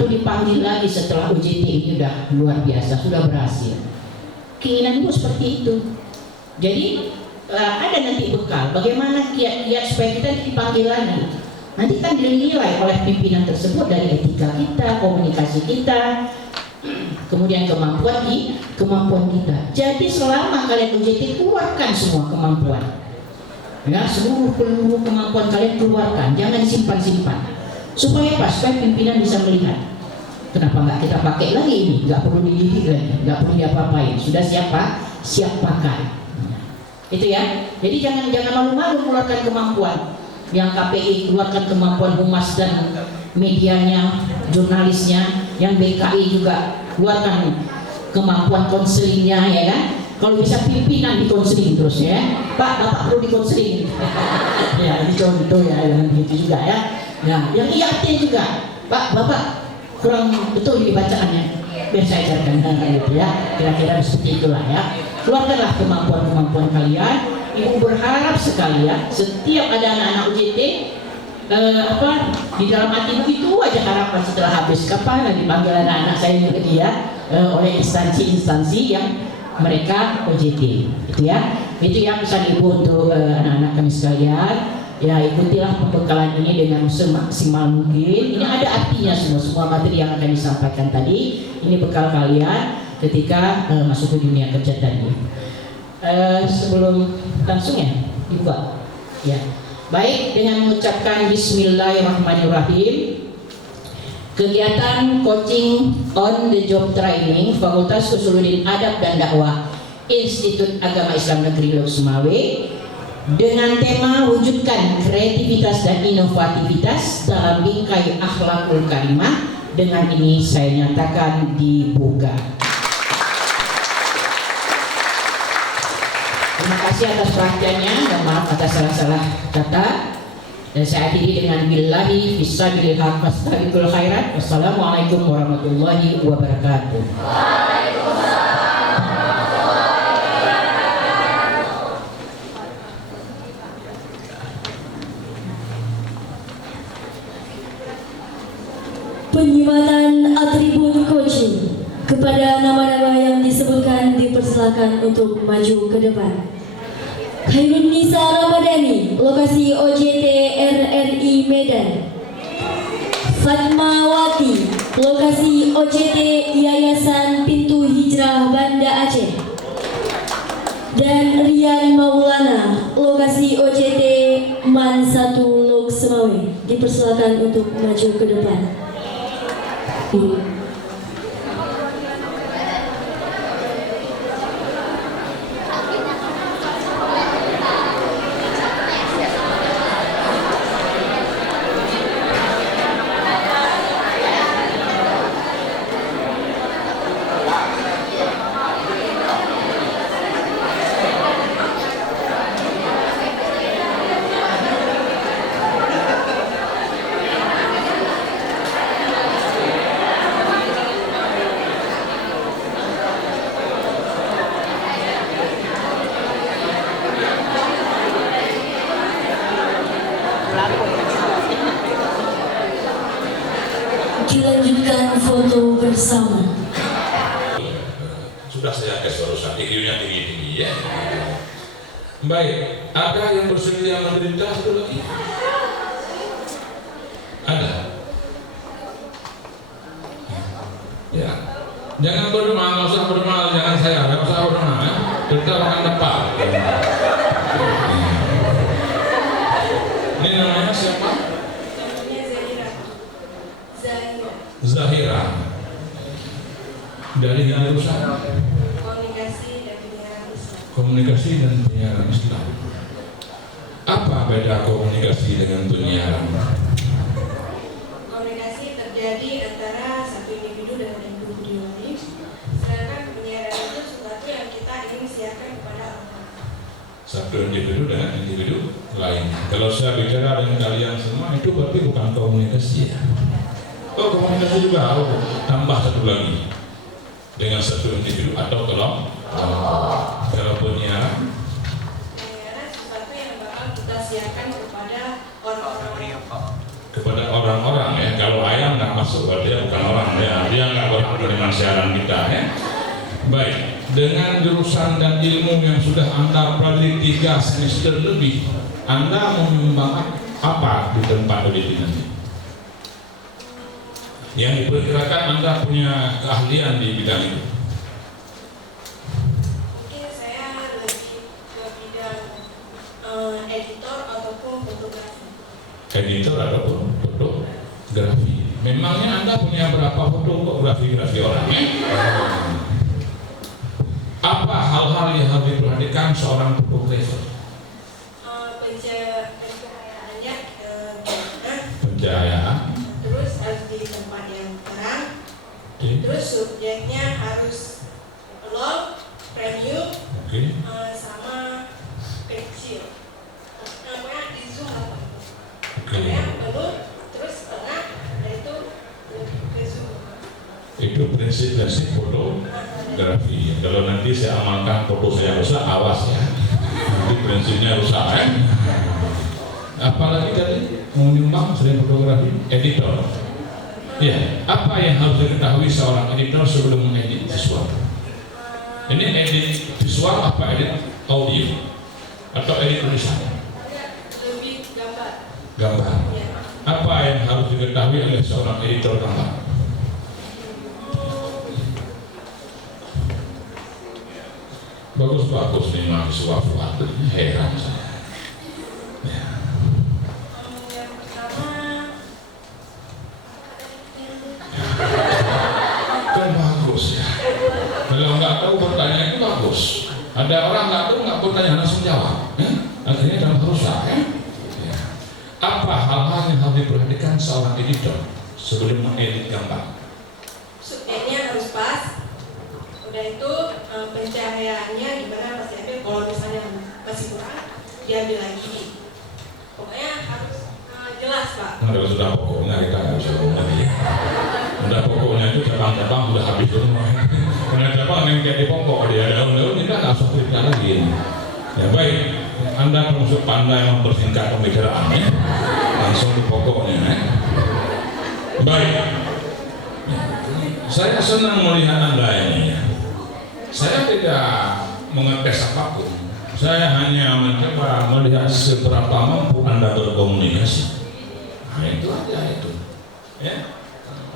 dipanggil lagi setelah OJT ini udah luar biasa, sudah berhasil. Keinginan ibu seperti itu. Jadi ada nanti bekal bagaimana kiat-kiat supaya kita dipanggil lagi. Nanti kan dinilai oleh pimpinan tersebut dari etika kita, komunikasi kita, kemudian kemampuan kita. Jadi selama kalian OJT keluarkan semua kemampuan, ya seluruh kemampuan kalian keluarkan, jangan simpan-simpan. Supaya pas, supaya pimpinan bisa melihat Kenapa nggak kita pakai lagi ini? Nggak perlu dididik lagi, nggak perlu diapa-apain. Sudah siap pakai. Itu ya. Jadi jangan malu-malu keluarkan kemampuan. Yang KPI keluarkan kemampuan humas dan medianya, jurnalisnya. Yang BKI juga keluarkan kemampuan konselingnya, ya kan? Kalau bisa pimpinan di konseling terus ya. Pak, Bapak perlu di konseling. Ya, ini contoh ya, jangan begitu juga ya. Nah, yang IAT juga, Pak, Bapak kurang betul di bacaannya. Biar saya ajarkan gitu ya. Kira-kira seperti itulah ya. Keluarkanlah kemampuan-kemampuan kalian. Ibu berharap sekali ya, setiap ada anak-anak UJT di dalam hati itu aja harapan setelah habis kapan dipanggil anak-anak saya ini dia oleh instansi-instansi yang mereka OJT, gitu ya. Itu yang pesan ibu untuk anak-anak kami sekalian. Ya, ikutilah pembekalan ini dengan semaksimal mungkin. Ini ada artinya semua materi yang akan disampaikan tadi. Ini bekal kalian ketika masuk ke dunia kerja tadi. Sebelum langsung ya, dibuka. Ya, baik, dengan mengucapkan Bismillahirrahmanirrahim. Kegiatan coaching on the job training Fakultas Usuluddin Adab dan Dakwah Institut Agama Islam Negeri Lok Sumawe dengan tema wujudkan kreativitas dan inovativitas dalam bingkai akhlakul karimah. Dengan ini saya nyatakan dibuka. Terima kasih atas perhatiannya dan maaf atas salah-salah kata. Dan saya akhiri dengan billahi fisabilil haq fastabiqul khairat. Wassalamualaikum warahmatullahi wabarakatuh. Penyematan atribut coaching kepada nama-nama yang disebutkan dipersilakan untuk maju ke depan. Khairun Nisa Ramadhani, lokasi OJT RRI Medan. Fatmawati, lokasi OJT Yayasan Pintu Hijrah Banda Aceh. Dan Rian Maulana, lokasi OJT MAN 1 Lok Sumawe. Dipersilakan untuk maju ke depan. Dilanjutkan foto bersama. Sudah saya tes barusan, IQ-nya tinggi-tinggi ya. Baik, ada yang bersedia menderita satu lagi? Ada? Ya. Jangan berdoa, nggak usah berdoa, jangan saya, nggak usah berdoa ya. Kita akan dapat. Ini namanya siapa? Zahira. Dari jurusan komunikasi dan penyiaran Islam. Apa beda komunikasi dengan penyiaran? Komunikasi terjadi antara satu individu dengan individu lain, sedangkan penyiaran itu sesuatu yang kita ingin siarkan kepada orang. Satu individu dengan individu lain. Kalau saya bicara dengan kalian semua, itu berarti bukan komunikasi ya. Oh, komunikasi juga, tambah satu lagi dengan satu individu atau kalau penyiaran Sesuatu yang bakal kita siarkan kepada orang-orang ya. Kalau ayam nggak masuk, berarti dia bukan orang ya. Dia nggak berhak dengan siaran kita ya. Baik, dengan jurusan dan ilmu yang sudah Anda pelajari 3 semester lebih, Anda mau mengembangkan apa di tempat pendidikan ini? Yang diperkirakan Anda punya keahlian di bidang itu. Mungkin saya lebih ke bidang editor ataupun fotografi. Editor ataupun fotografi. Memangnya Anda punya berapa fotografi orang? Apa hal-hal yang harus diperhatikan seorang fotografer? Pencahayaannya Pencahayaan. terus harus di tempat yang terang. Terus subjeknya harus long, premium, sama kecil. Namanya di zoom apa? Namanya penuh, terus tengah, dan itu ke zoom. Itu prinsip-prinsip fotografi. Kalau nanti saya amalkan foto saya rusak, awas ya. Nanti prinsipnya rusak kan? Apalagi tadi mau nyumbang selain fotografi, editor. Ya, apa yang harus diketahui seorang editor sebelum mengedit sesuatu? Ini edit visual apa edit audio atau edit tulisan? Lebih gambar. Gambar. Ya. Apa yang harus diketahui oleh seorang editor gambar? Bagus-bagus nih mahasiswa Fuad, heran saya. Ya. Yang pertama Kan bagus ya. Kalau nggak tahu bertanya itu bagus. Ada orang nggak tahu nggak bertanya langsung jawab. Akhirnya dalam rusak ya. Ya. Apa hal-hal yang harus diperhatikan seorang editor sebelum mengedit gambar? subjeknya harus pas. Udah itu pencahayaannya gimana pasti ambil. Kalau misalnya masih kurang, diambil lagi. Pokoknya harus jelas Pak. Kalau sudah pokoknya kita nggak bisa ngomong lagi. Udah pokoknya itu cabang-cabang udah habis semua. Karena cabang yang kayak di pokok dia daun-daun kita nggak usah cerita lagi. Ya baik, Anda termasuk pandai mempersingkat pembicaraan ya. Langsung di pokoknya ya. Baik. Saya senang melihat Anda ini. Saya tidak mengetes apapun. Saya hanya mencoba melihat seberapa mampu Anda berkomunikasi. Nah itu aja itu. Ya.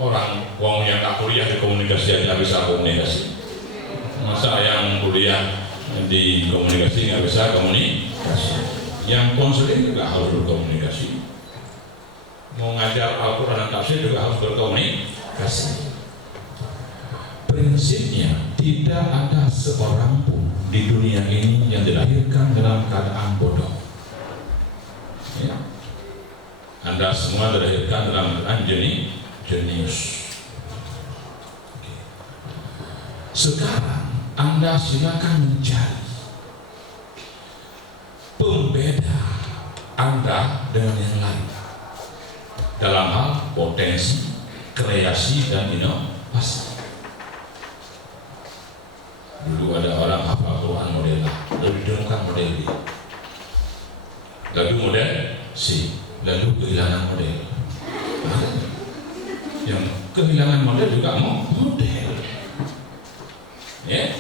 Orang yang tak kuliah di komunikasi aja bisa komunikasi. Masa yang kuliah di komunikasi nggak bisa komunikasi? Yang konseling juga harus berkomunikasi. Mau ngajar Al-Quran dan tafsir juga harus berkomunikasi. Prinsipnya tidak ada seorang pun di dunia ini yang dilahirkan dalam keadaan bodoh. Ya. Anda semua dilahirkan dalam keadaan jenius. Sekarang Anda silakan mencari pembeda Anda dengan yang lain dalam hal potensi, kreasi dan inovasi. Dulu ada orang hafal Quran model A, lalu ditemukan model B, lalu model C, lalu kehilangan model. Yang kehilangan model juga mau model. Ya.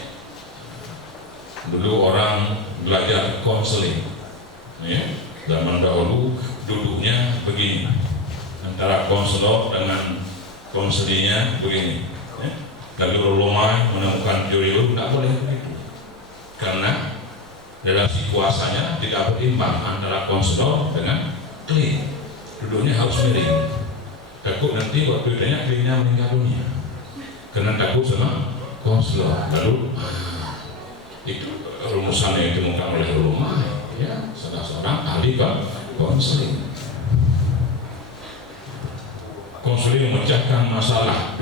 Dulu orang belajar konseling. Ya. Zaman dahulu duduknya begini, antara konselor dengan konselinya begini. Ya. Lalu Romai menemukan teori itu tidak boleh begitu, karena relasi kuasanya tidak berimbang antara konselor dengan klien. Duduknya harus miring. Takut nanti waktu ditanya kliennya meninggal dunia karena takut sama konselor. Lalu itu rumusan yang ditemukan oleh Romai, ya, salah seorang ahli konseling. Konseling memecahkan masalah.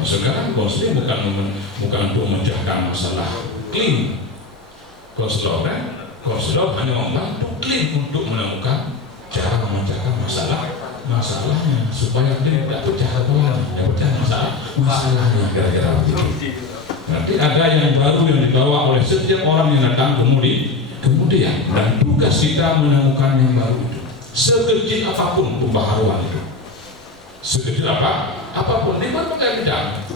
Nah, sekarang konseling bukan untuk memecahkan masalah klien. Konselor hanya membantu klien untuk menemukan cara memecahkan masalahnya supaya klien tidak pecah kepalanya, yang pecah masalahnya gara-gara begitu. Nanti ada yang baru yang dibawa oleh setiap orang yang datang kemudian, dan tugas kita menemukan yang baru itu. Sekecil apapun pembaharuan itu, sekecil apapun di berbagai bidang.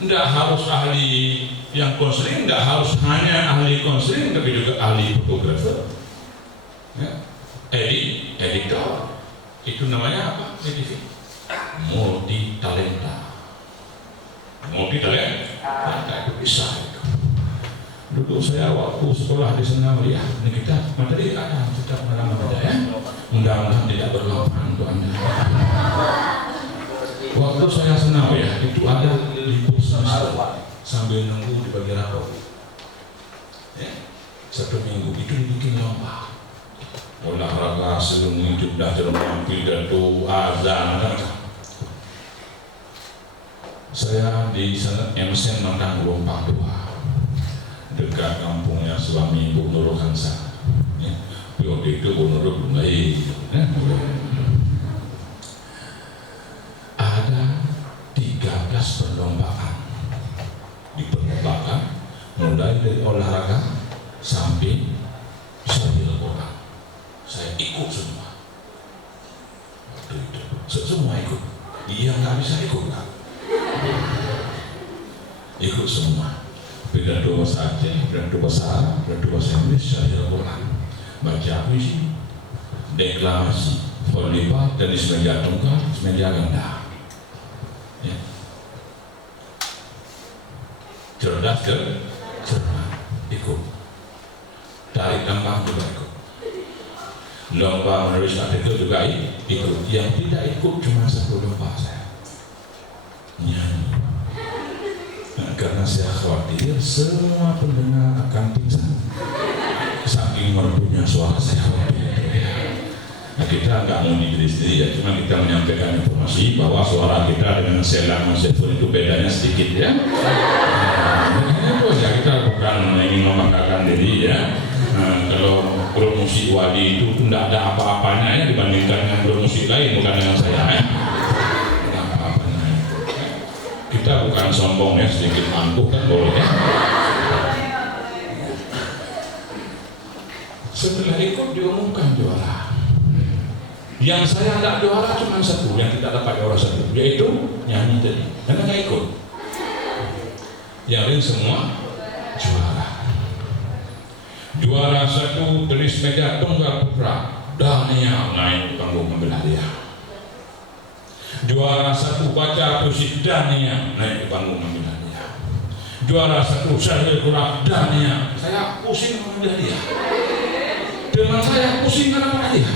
Tidak harus ahli yang konseling, tidak harus hanya ahli konseling, tapi juga ahli fotografer, ya. Editor. Itu namanya apa? Multi talenta. Itu bisa itu. Dulu saya waktu sekolah di sana melihat ini kita materi ada kita pengalaman ada ya. Mudah-mudahan tidak bermanfaat untuk Anda. Waktu saya senang ya, itu ada libur semester sambil nunggu di bagi rapor. Ya, 1 minggu itu dibikin lomba. Olahraga selungi sudah jerman pidato azan kan. Saya di sana MSN menang lomba 2 dekat kampungnya suami Bu Nurul Hansa. Ya, waktu itu Bu Nurul belum lahir. Ada 13 perlombaan diperlombaan mulai dari olahraga sampai syariah Quran. Saya ikut semua. Waktu itu semua ikut. Dia nggak bisa ikut kan? Ikut semua. Pidato bahasa Aceh, pidato bahasa Arab, pidato bahasa Inggris, syariah Quran, baca puisi, deklamasi, volleyball, tenis meja tunggal, tenis meja ganda. Ya. Cerdas cermat, ikut. Tarik tambang juga ikut. Lomba menulis artikel juga ikut. Yang tidak ikut cuma 1 lomba saya. Nyanyi. Nah, karena saya khawatir semua pendengar akan pingsan. Saking merdunya suara saya waktu itu. Nah, kita nggak mau diri sendiri ya, cuma kita menyampaikan informasi bahwa suara kita dengan Sheila Mansefur itu bedanya sedikit ya. Itu aja, kita bukan ingin membanggakan diri ya. Kalau grup musik Wadi itu tidak ada apa-apanya ya dibandingkan dengan grup musik lain, bukan dengan saya ya. Tidak apa-apanya. Kita bukan sombong ya, sedikit angkuh kan boleh ya. Setelah ikut diumumkan juara. Yang saya tidak juara cuma 1, yang tidak dapat juara 1, yaitu nyanyi tadi, karena nggak ikut. Yang lain semua juara. Juara 1 tenis meja tunggal putra, Dania naik panggung mengambil hadiah. Juara 1 baca puisi, Dania naik ke panggung mengambil hadiah. Juara 1 syariah Quran, Dania. Saya pusing mengambil hadiah. Teman saya pusing karena hadiah.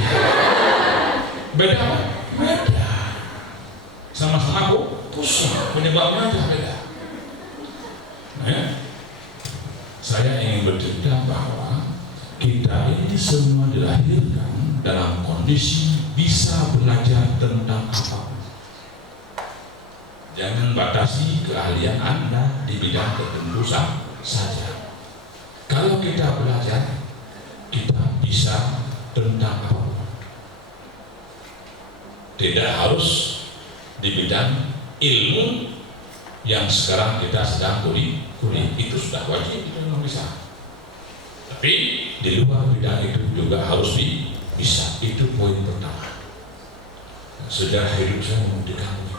Beda apa? Beda. Sama-sama aku pusing, penyebabnya aja beda. Nah, ya. Saya ingin bercerita bahwa kita ini semua dilahirkan dalam kondisi bisa belajar tentang apapun. Jangan batasi keahlian Anda di bidang tertentu saja. Kalau kita belajar, kita bisa tentang apapun. Tidak harus di bidang ilmu yang sekarang kita sedang kuliah, itu sudah wajib kita bisa. Tapi di luar bidang itu juga harus bisa. Itu poin pertama. Sejarah hidup saya membuktikan itu.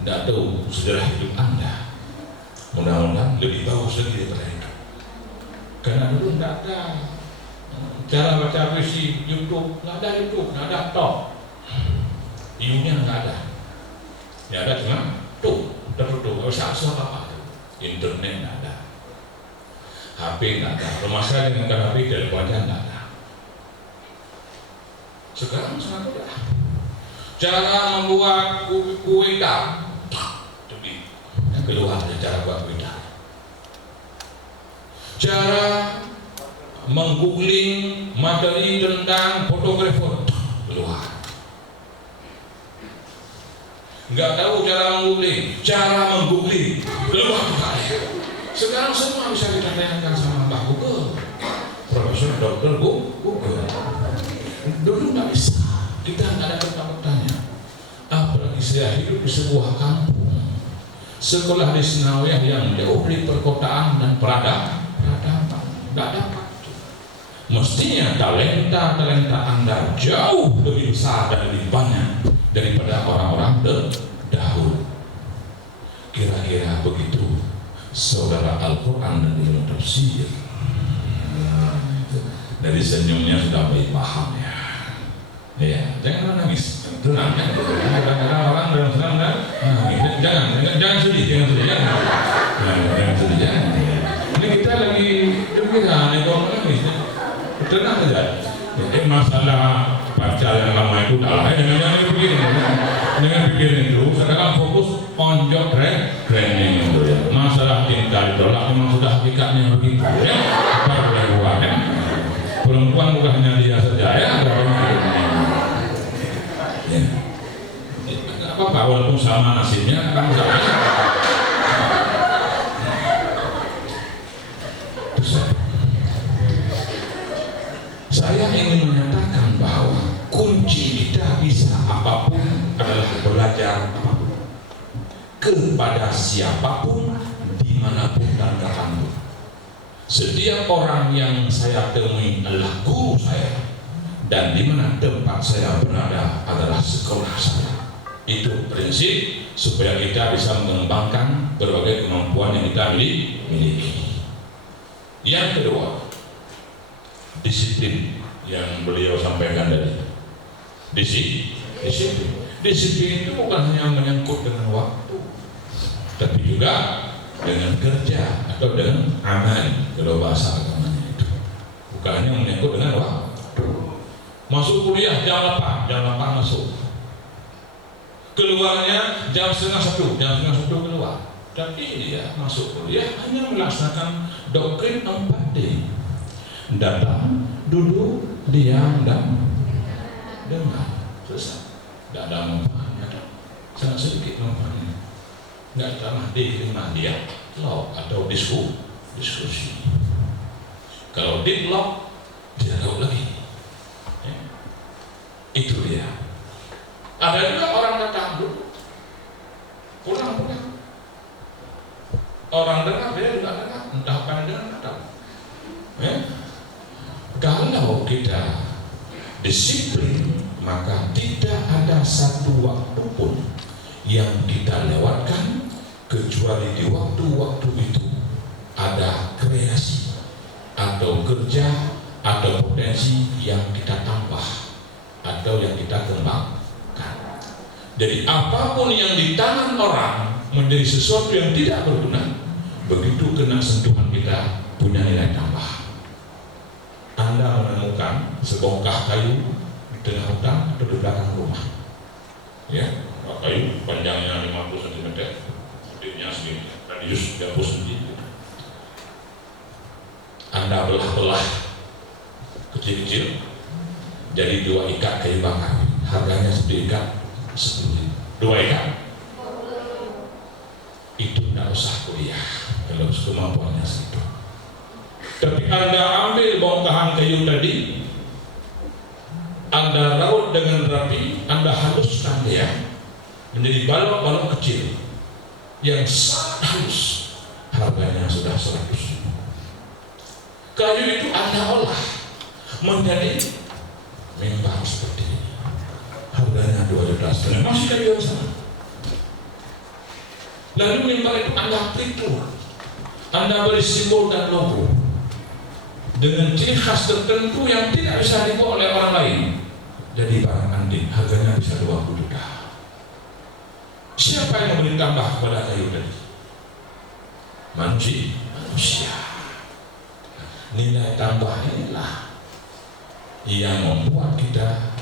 Tidak tahu sejarah hidup Anda. Mudah-mudahan lebih bagus lagi daripada itu. Karena dulu tidak ada cara baca puisi YouTube, nggak ada YouTube, nggak ada top. Ilmunya nggak ada. Yang ada cuma tertutup, nggak usah apa-apa. Internet nggak ada, HP nggak ada. Permasalahan dengan HP teleponnya nggak ada. Sekarang sangat mudah. Cara membuat kue hitam, yang kedua ada cara buat kue hitam. Cara menggoogling materi tentang fotografer keluar. Nggak tahu cara menggoogling keluar juga. Sekarang semua bisa kita tanyakan sama Mbak Google, Profesor Dokter Google. Dulu nggak bisa, kita nggak ada tempat bertanya. Apalagi saya hidup di sebuah kampung, sekolah di Senawiyah yang jauh dari perkotaan dan peradaban, nggak dapat. Mestinya talenta Anda jauh lebih besar dan lebih banyak daripada orang-orang dahulu. Kira-kira begitu saudara Al-Quran dan ilmu tafsir. Dari senyumnya sudah baik paham ya. Ya, jangan nangis, tenang ya. Kadang-kadang orang dalam senang kan, jangan sedih, jangan sedih. Ini kita lagi gembira, nih kalau nangis, tenang saja. Masalah pacar yang lama itu dah, jangan pikirin itu. on job training gitu ya. Masalah cinta ditolak memang sudah hakikatnya begitu ya. Kita boleh buat ya. Perempuan bukan hanya dia saja ya, ada orang lain. Ya. Enggak apa-apa walaupun sama nasibnya kan enggak. Saya ingin menyatakan bahwa kunci kita bisa apapun adalah belajar apapun kepada siapapun dimanapun dan kapanpun. Setiap orang yang saya temui adalah guru saya, dan di mana tempat saya berada adalah sekolah saya. Itu prinsip supaya kita bisa mengembangkan berbagai kemampuan yang kita miliki. Yang kedua, disiplin yang beliau sampaikan tadi. Disiplin itu bukan hanya menyangkut dengan waktu, tapi juga dengan kerja atau dengan amal, kalau bahasa agamanya itu. Bukan hanya menyangkut dengan waktu. Masuk kuliah jam 8 masuk. Keluarnya jam 12:30 keluar. Tapi dia masuk kuliah hanya melaksanakan doktrin 4D. Datang, duduk, diam, dan dengar. Selesai. Tidak ada manfaatnya. Sangat sedikit manfaatnya. Tidak pernah dia dialog atau diskusi. Kalau dialog, tidak tahu lagi. Ya. Itu dia. Ada juga orang datang dulu, pulang. Orang dengar, dia juga dengar. Entah apa yang dengar, tak tahu. Ya. Kalau kita disiplin, maka tidak ada satu waktu pun yang kita lewatkan kecuali di waktu-waktu itu ada kreasi atau kerja atau potensi yang kita tambah atau yang kita kembangkan. Jadi apapun yang di tangan orang menjadi sesuatu yang tidak berguna, begitu kena sentuhan kita punya nilai tambah. Anda menemukan sebongkah kayu di tengah hutan atau di belakang rumah, ya, kayu panjangnya 50 cm, gedenya segini, radius 30 cm. Anda belah-belah kecil-kecil, jadi 2 ikat kayu bakar, harganya 1 ikat 10.000. 2 ikat itu tidak usah kuliah kalau kemampuannya segitu. Tapi Anda ambil bongkahan kayu tadi, Anda raut dengan rapi, Anda haluskan dia menjadi balok-balok kecil yang sangat halus, harganya sudah 100.000. Kayu itu Anda olah menjadi mimbar seperti ini, harganya 2,5 juta, masih kayu yang sama. Lalu mimbar itu Anda pelitur, Anda beri simbol dan logo dengan ciri khas tertentu yang tidak bisa dibuat oleh orang lain. Jadi barang antik, harganya bisa 20 juta. Siapa yang memberi tambah kepada kayu tadi? Manusia. Nilai tambah inilah yang membuat kita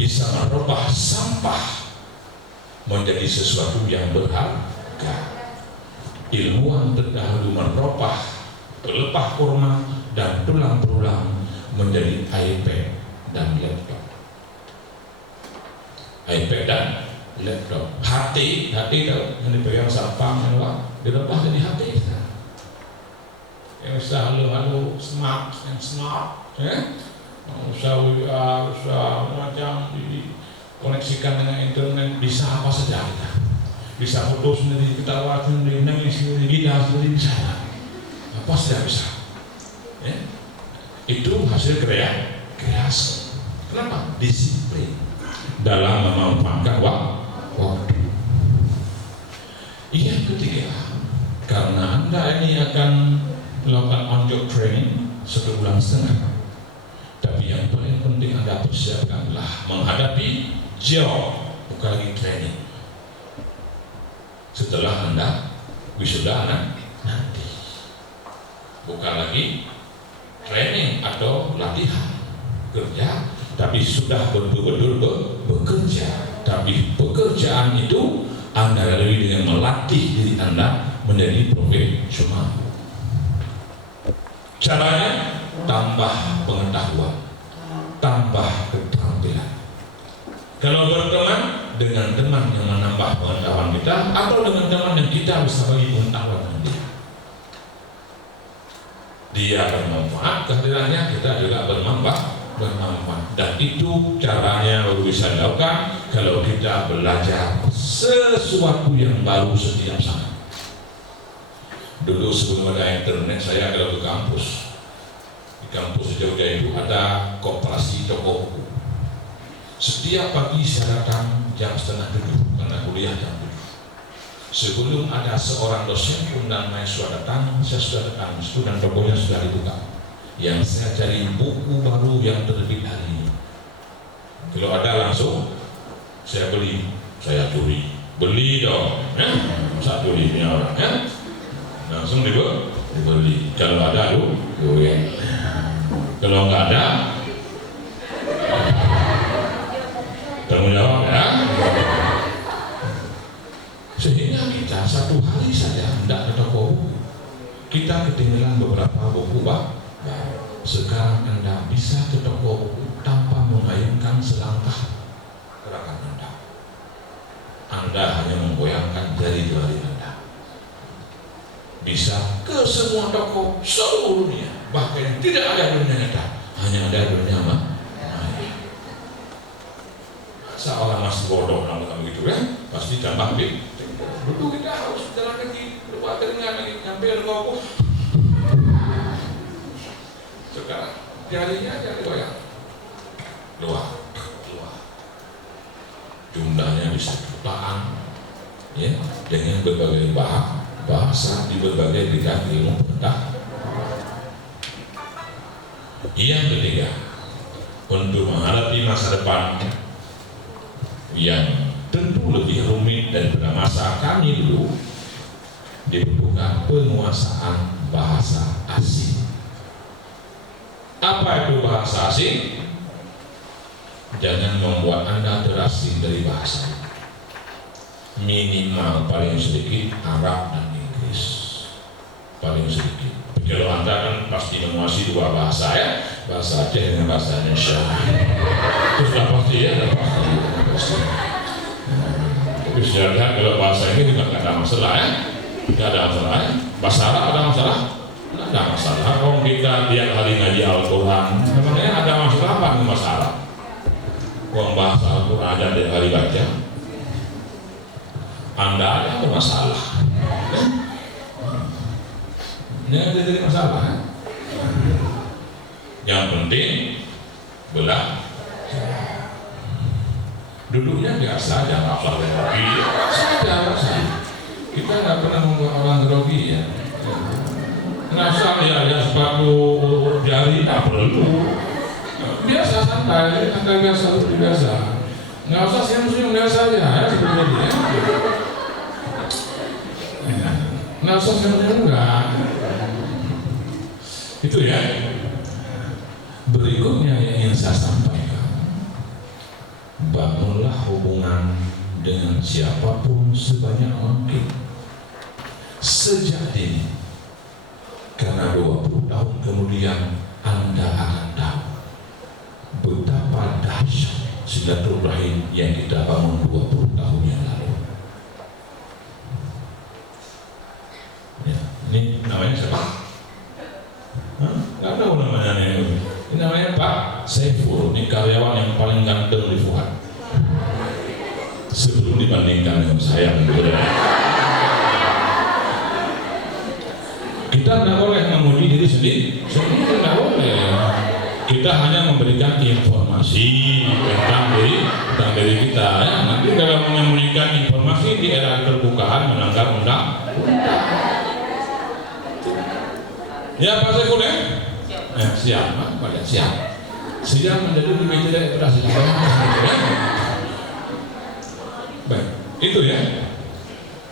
bisa merubah sampah menjadi sesuatu yang berharga. Ilmuwan terdahulu merubah pelepah kurma dan tulang berulang menjadi iPad dan laptop. iPad dan laptop. Hati tahu yang dipegang sapang yang dilepas jadi hati. Yang usah halo smart, ya. Usah WA, usah macam dikoneksikan dengan internet, bisa apa saja kita. Bisa foto sendiri, ketawa sendiri, nangis sendiri, gila sendiri, bisa. Apa saja bisa. Ya. Itu hasil kreasi. Kenapa? Disiplin dalam memanfaatkan waktu. Yang ketiga, karena Anda ini akan melakukan on-job training 1,5 bulan. Tapi yang paling penting Anda persiapkan adalah menghadapi job, bukan lagi training. Setelah Anda wisuda nanti, bukan lagi training atau latihan kerja, tapi sudah betul-betul bekerja. Tapi pekerjaan itu Anda lalui dengan melatih diri Anda menjadi profesional. Caranya tambah pengetahuan, tambah keterampilan. Kalau berteman dengan teman yang menambah pengetahuan kita, atau dengan teman yang kita bisa bagi pengetahuan dengan dia, dia bermanfaat, kehadirannya kita juga bermanfaat. Dan itu caranya baru bisa dilakukan kalau kita belajar sesuatu yang baru setiap saat. Dulu sebelum ada internet, saya kalau ke kampus, di kampus Jogja itu ada koperasi toko buku. Setiap pagi saya datang jam 6:30 karena kuliah jam 7. Sebelum ada seorang dosen pun dan mahasiswa datang, saya sudah datang situ dan tokonya sudah dibuka. Yang saya cari buku baru yang terbit hari ini. Kalau ada langsung saya beli, saya curi, beli dong, ya? Saya curi punya orang, ya? Langsung dibeli. Kalau ada lu, kalau nggak ada, tanggung jawab ya. Sehingga kita satu hari saja tidak ke toko buku, kita ketinggalan beberapa buku baru. Sekarang Anda bisa ke toko buku tanpa mengayunkan selangkah gerakan Anda. Anda hanya menggoyangkan jari-jari Anda. Bisa ke semua toko seluruh dunia, bahkan tidak ada dunia nyata, hanya ada dunia maya. Seorang masih bodoh nama begitu kan, pasti gampang deh. Dulu kita harus jalan kaki, berbuat teringat lagi, hampir kau. Sekarang jarinya aja goyang, luar. Jumlahnya bisa jutaan, ya, dengan berbagai bahasa di berbagai bidang ilmu pengetahuan. Yang ketiga, untuk menghadapi masa depan yang tentu lebih rumit daripada masa kami dulu, dibutuhkan penguasaan bahasa asing. Apa itu bahasa asing? Jangan membuat Anda terasing dari bahasa. Minimal paling sedikit Arab dan Inggris, paling sedikit. Kalau Anda kan pasti menguasai dua bahasa, ya, bahasa Aceh dengan bahasa Indonesia. Itu sudah pasti, ya, pasti. Tapi sudah lihat kalau bahasa ini juga tidak ada masalah, ya, tidak ada masalah. Ya. Bahasa Arab ada masalah? Tidak ada masalah. Kalau kita tiap hari ngaji Al-Quran, memangnya ada masalah apa dengan bahasa Arab? Kalau bahasa Al-Quran aja tiap hari baca, Anda ada masalah. Ini ada jadi masalah. Ya? Yang penting belah. Duduknya biasa aja, nggak usah grogi. Saja. Kita nggak pernah membuat orang grogi, ya. Nggak usah ya sepatu jari, nggak perlu. Biasa santai biasa. Nggak usah senyum biasa aja, ya, seperti ini. Ya. Nggak usah senyum enggak. Itu ya. Berikutnya yang ingin saya sampaikan, bangunlah hubungan dengan siapapun sebanyak mungkin sejak dini, karena 20 tahun kemudian Anda akan tahu betapa dahsyat silaturahim yang kita bangun 20 tahun yang lalu. Ya, ini namanya siapa? Nggak tahu namanya ini. Ini namanya Pak Saiful. Ini karyawan yang paling ganteng di Fuad. Sebelum dibandingkan dengan saya, kita tidak boleh memuji diri sendiri. Sebenarnya tidak boleh. Kita hanya memberikan informasi tentang diri kita. Ya. Nanti dalam memberikan informasi di era terbukaan melanggar undang. Ya Pak Saiful, ya? Siap, Pak. Siap menjadi lebih tidak operasi. Baik, itu ya.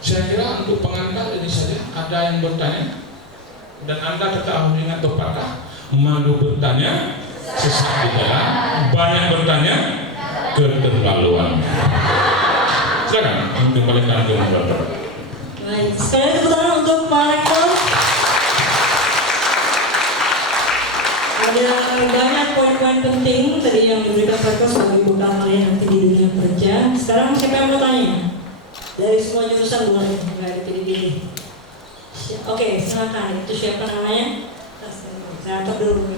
Saya kira untuk pengantar ini saja. Ada yang bertanya dan Anda tetap mengingat pepatah, malu bertanya sesat di jalan, banyak bertanya keterlaluan. Silakan kembalikan ke moderator. Baik, sekali lagi tepuk tangan untuk Pak Rektor. Ada banyak poin-poin penting tadi yang diberikan Pak Rektor sebagai bekal kalian nanti di dunia kerja. Sekarang siapa yang mau tanya? Dari semua jurusan boleh, nggak dipilih-pilih. Oke, silakan. Itu siapa namanya? Saya angkat dulu.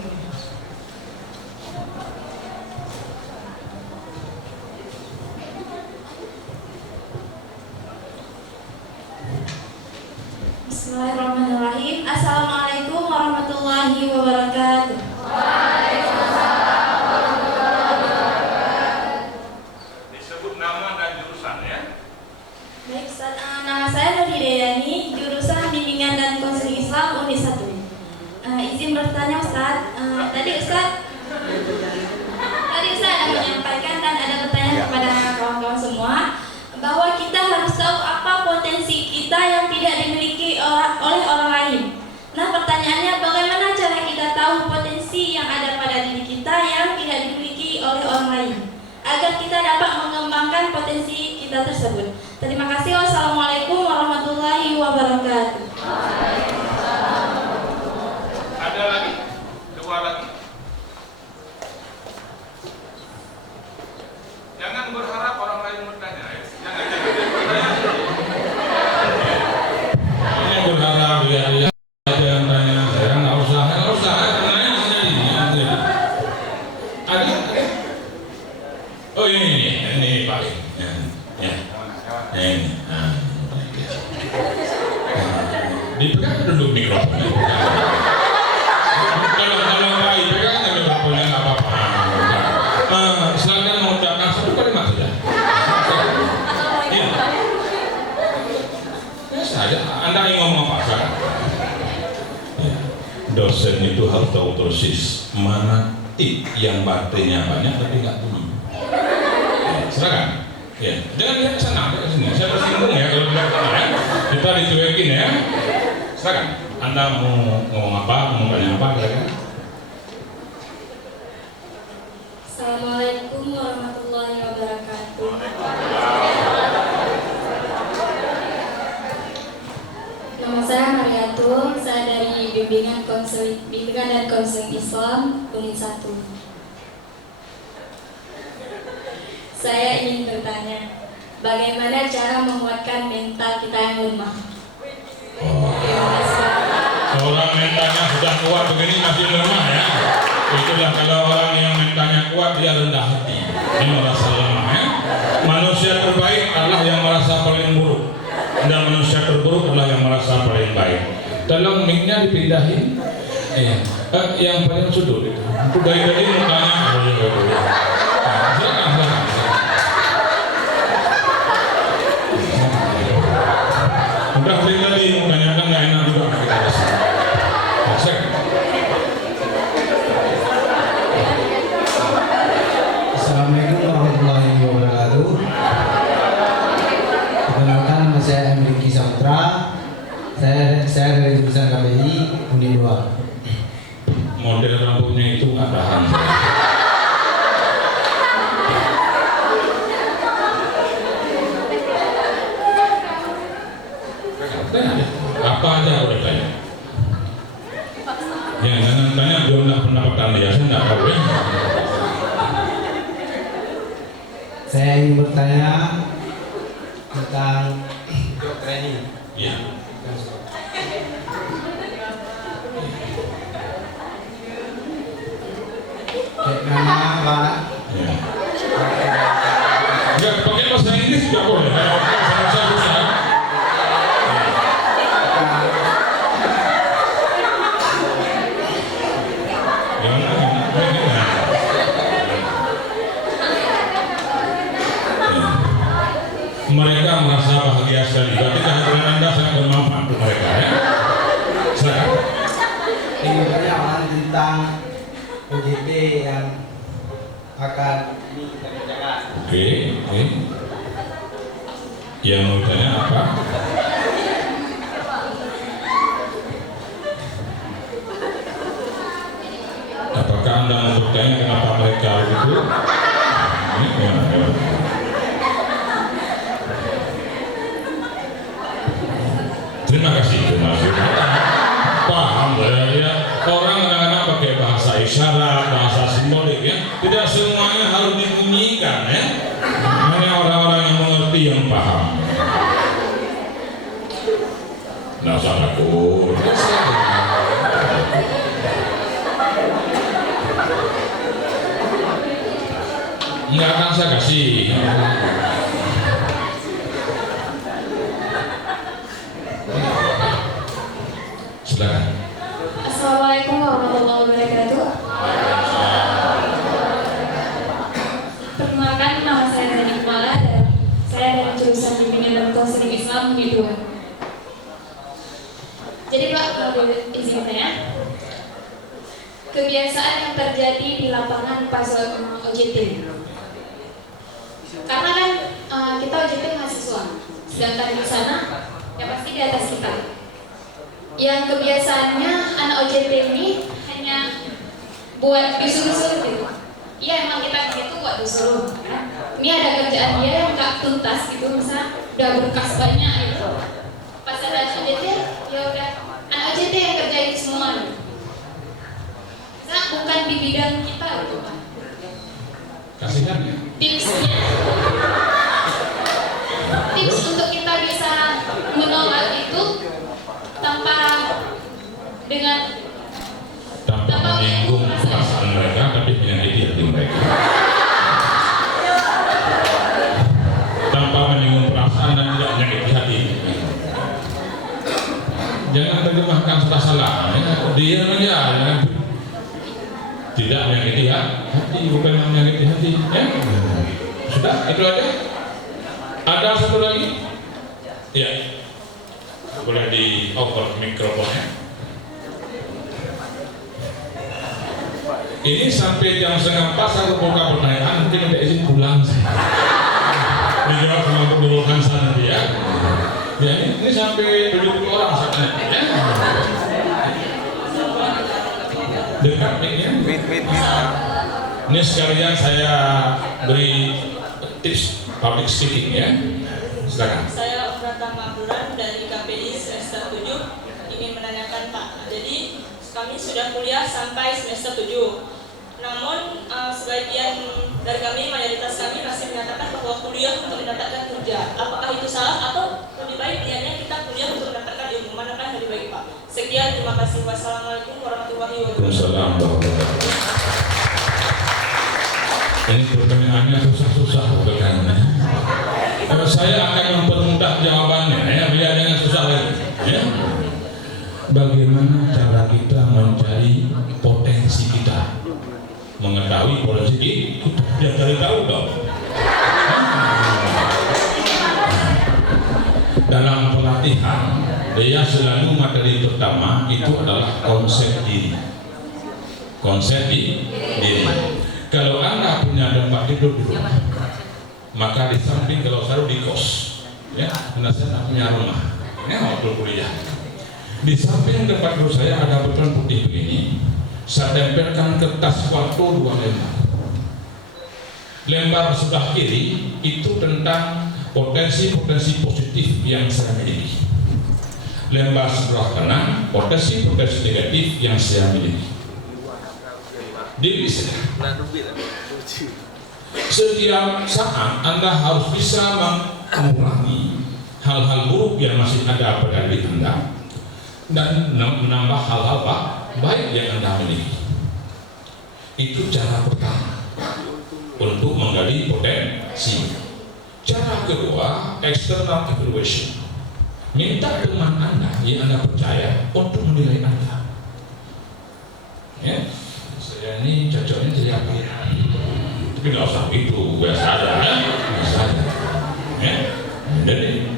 Bismillahirrahmanirrahim. Assalamualaikum warahmatullahi wabarakatuh. Disebut nama dan jurusan ya. Baik, Ustaz. Nama saya Nurdi Deyani, jurusan Bimbingan dan Konseling Islam Uni 1. Izin bertanya Ustaz. Tadi Ustaz ada menyampaikan dan ada pertanyaan kepada kawan-kawan semua bahwa kita harus tahu apa potensi kita yang tidak dimiliki oleh orang lain. Nah, pertanyaannya, bagaimana cara kita tahu potensi yang ada pada diri kita yang tidak dimiliki oleh orang lain agar kita dapat mengembangkan potensi kita tersebut? Terima kasih. Wassalamualaikum warahmatullahi wabarakatuh. Ada lagi? Dua lagi. Jangan berharap orang lain bertanya ya. Jangan bertanya. Ini berharap ya ada yang tanya, saya nggak usah tanya sendiri. Ada? Oh ini Pak. Ya. Ini. Dipegang dulu mikrofonnya. Kalau Pak pegang mikrofonnya nggak apa-apa. Silakan mengucapkan satu kalimat saja. Saja. Anda ingin ngomong apa sekarang? Dosen itu harus tahu persis mana tip yang baterainya banyak tapi nggak bunyi. Silakan. Ya, jangan lihat ke sana, ke sini. Saya tersinggung ya kalau lihat ke sana. Kita dicuekin ya. Silakan. Anda mau ngomong apa? Mau tanya apa? Kira-kira? Assalamualaikum warahmatullahi wabarakatuh. Nama saya Mariatul, saya dari Bimbingan dan Konseling Islam Unit 1. Saya ingin bertanya, bagaimana cara menguatkan mental kita yang lemah? Terima kasih. Orang mentalnya sudah kuat begini masih lemah ya. Itulah kalau orang yang mentalnya kuat dia rendah hati. Dia merasa lemah ya. Manusia terbaik adalah yang merasa paling buruk dan manusia terburuk adalah yang merasa paling baik. Tolong mic-nya dipindahin. Yang paling sudut itu. Itu dari mukanya. Silakan. Udah beri lagi mukanya kan nggak enak juga kita di sini. Assalamualaikum warahmatullahi wabarakatuh. Perkenalkan, nama saya Emriki Saputra. Saya dari jurusan KPI Uni 2. Model rambutnya itu nggak tahan. Apa aja boleh tanya. Jangan tanya belum nggak pernah pakai ya, saya nggak tahu ya. Saya ingin bertanya tentang job training. Ya. Kayak nama Pak. Ya. Nggak pakai bahasa Inggris juga boleh. Bahasa susah. Mereka merasa bahagia sekali. Berarti kehadiran Anda sangat bermanfaat untuk mereka ya. Silakan. Ingin bertanya tentang OJT yang akan ini kita kerjakan. Oke. Yang mau tanya apa? Apakah Anda mau bertanya kenapa mereka begitu? bahasa isyarat, bahasa simbolik ya. Tidak semuanya harus dibunyikan ya. Hanya orang-orang yang mengerti yang paham. Nah, usah takut. Enggak akan saya kasih. Silakan. Assalamualaikum warahmatullahi wabarakatuh. Perkenalkan, nama saya Nani Kumala dan saya dari jurusan Bimbingan dan Konseling Islam Uni 2. Jadi Pak, mau diizinkan ya. Kebiasaan yang terjadi di lapangan pas OJT. Karena kan kita OJT mahasiswa, sedangkan di sana ya pasti di atas kita. Yang kebiasaannya anak OJT ini hanya buat disuruh-suruh gitu. Iya emang kita itu buat disuruh kan. Ini ada kerjaan dia yang nggak tuntas gitu, misalnya udah berkas banyak gitu. Pas ada OJT ya udah anak OJT yang kerjain semua gitu. Misalnya bukan di bidang kita gitu Pak. Kasihan ya. Tips untuk kita bisa menolak itu tanpa menyinggung perasaan mereka, tapi menyakiti hati mereka. Tanpa menyinggung perasaan dan tidak menyakiti hati. Jangan terjemahkan salah-salah. Dia aja tidak menyakiti hati, bukan menyakiti hati. Ya? Sudah, itu aja. Ada satu lagi? Ya. Boleh di over mikrofonnya. Ini sampai jam 3:30 aku buka pertanyaan, mungkin udah izin pulang. Dijawab sama keburukan sana dia. Ya, ini sampai 70 orang saatnya. Ya. Dekat ya. Ini sekalian saya beri tips public speaking ya. Silakan. Saya Pratama Abduran dari KPI semester 7 ingin menanyakan Pak. Jadi kami sudah kuliah sampai semester 7. Namun sebagian dari kami, mayoritas kami masih menyatakan bahwa kuliah untuk mendapatkan kerja. Apakah itu salah atau lebih baik niatnya kita kuliah untuk mendapatkan ilmu? Manakah yang lebih baik Pak? Sekian, terima kasih. Wassalamualaikum warahmatullahi wabarakatuh. Ini pertanyaannya susah-susah bukannya. Saya akan mempermudah jawabannya ya, biar jangan susah lagi. Ya. Bagaimana cara kita mencari potensi kita? Mengetahui potensi kita, dia cari tahu dong. Dalam pelatihan, dia selalu materi pertama itu adalah konsep diri. Konsep diri. Kalau Anda punya tempat tidur di rumah, maka di samping kalau selalu di kos, ya, karena saya tak punya rumah, ya waktu kuliah. Di samping tempat tidur saya ada beton putih begini. Saya tempelkan kertas waktu 2 lembar. Lembar sebelah kiri itu tentang potensi-potensi positif yang saya miliki. Lembar sebelah kanan potensi-potensi negatif yang saya miliki. Divislah. Setiap saat Anda harus bisa mengurangi hal-hal buruk yang masih ada pada diri Anda dan menambah hal-hal baik yang Anda miliki. Itu cara pertama untuk menggali potensi. Cara kedua, external evaluation. Minta teman Anda yang Anda percaya untuk menilai Anda. Ya, saya ini cocoknya jadi apa ya? Tapi nggak usah begitu, biasa aja, ya? Biasa aja. Ya? Jadi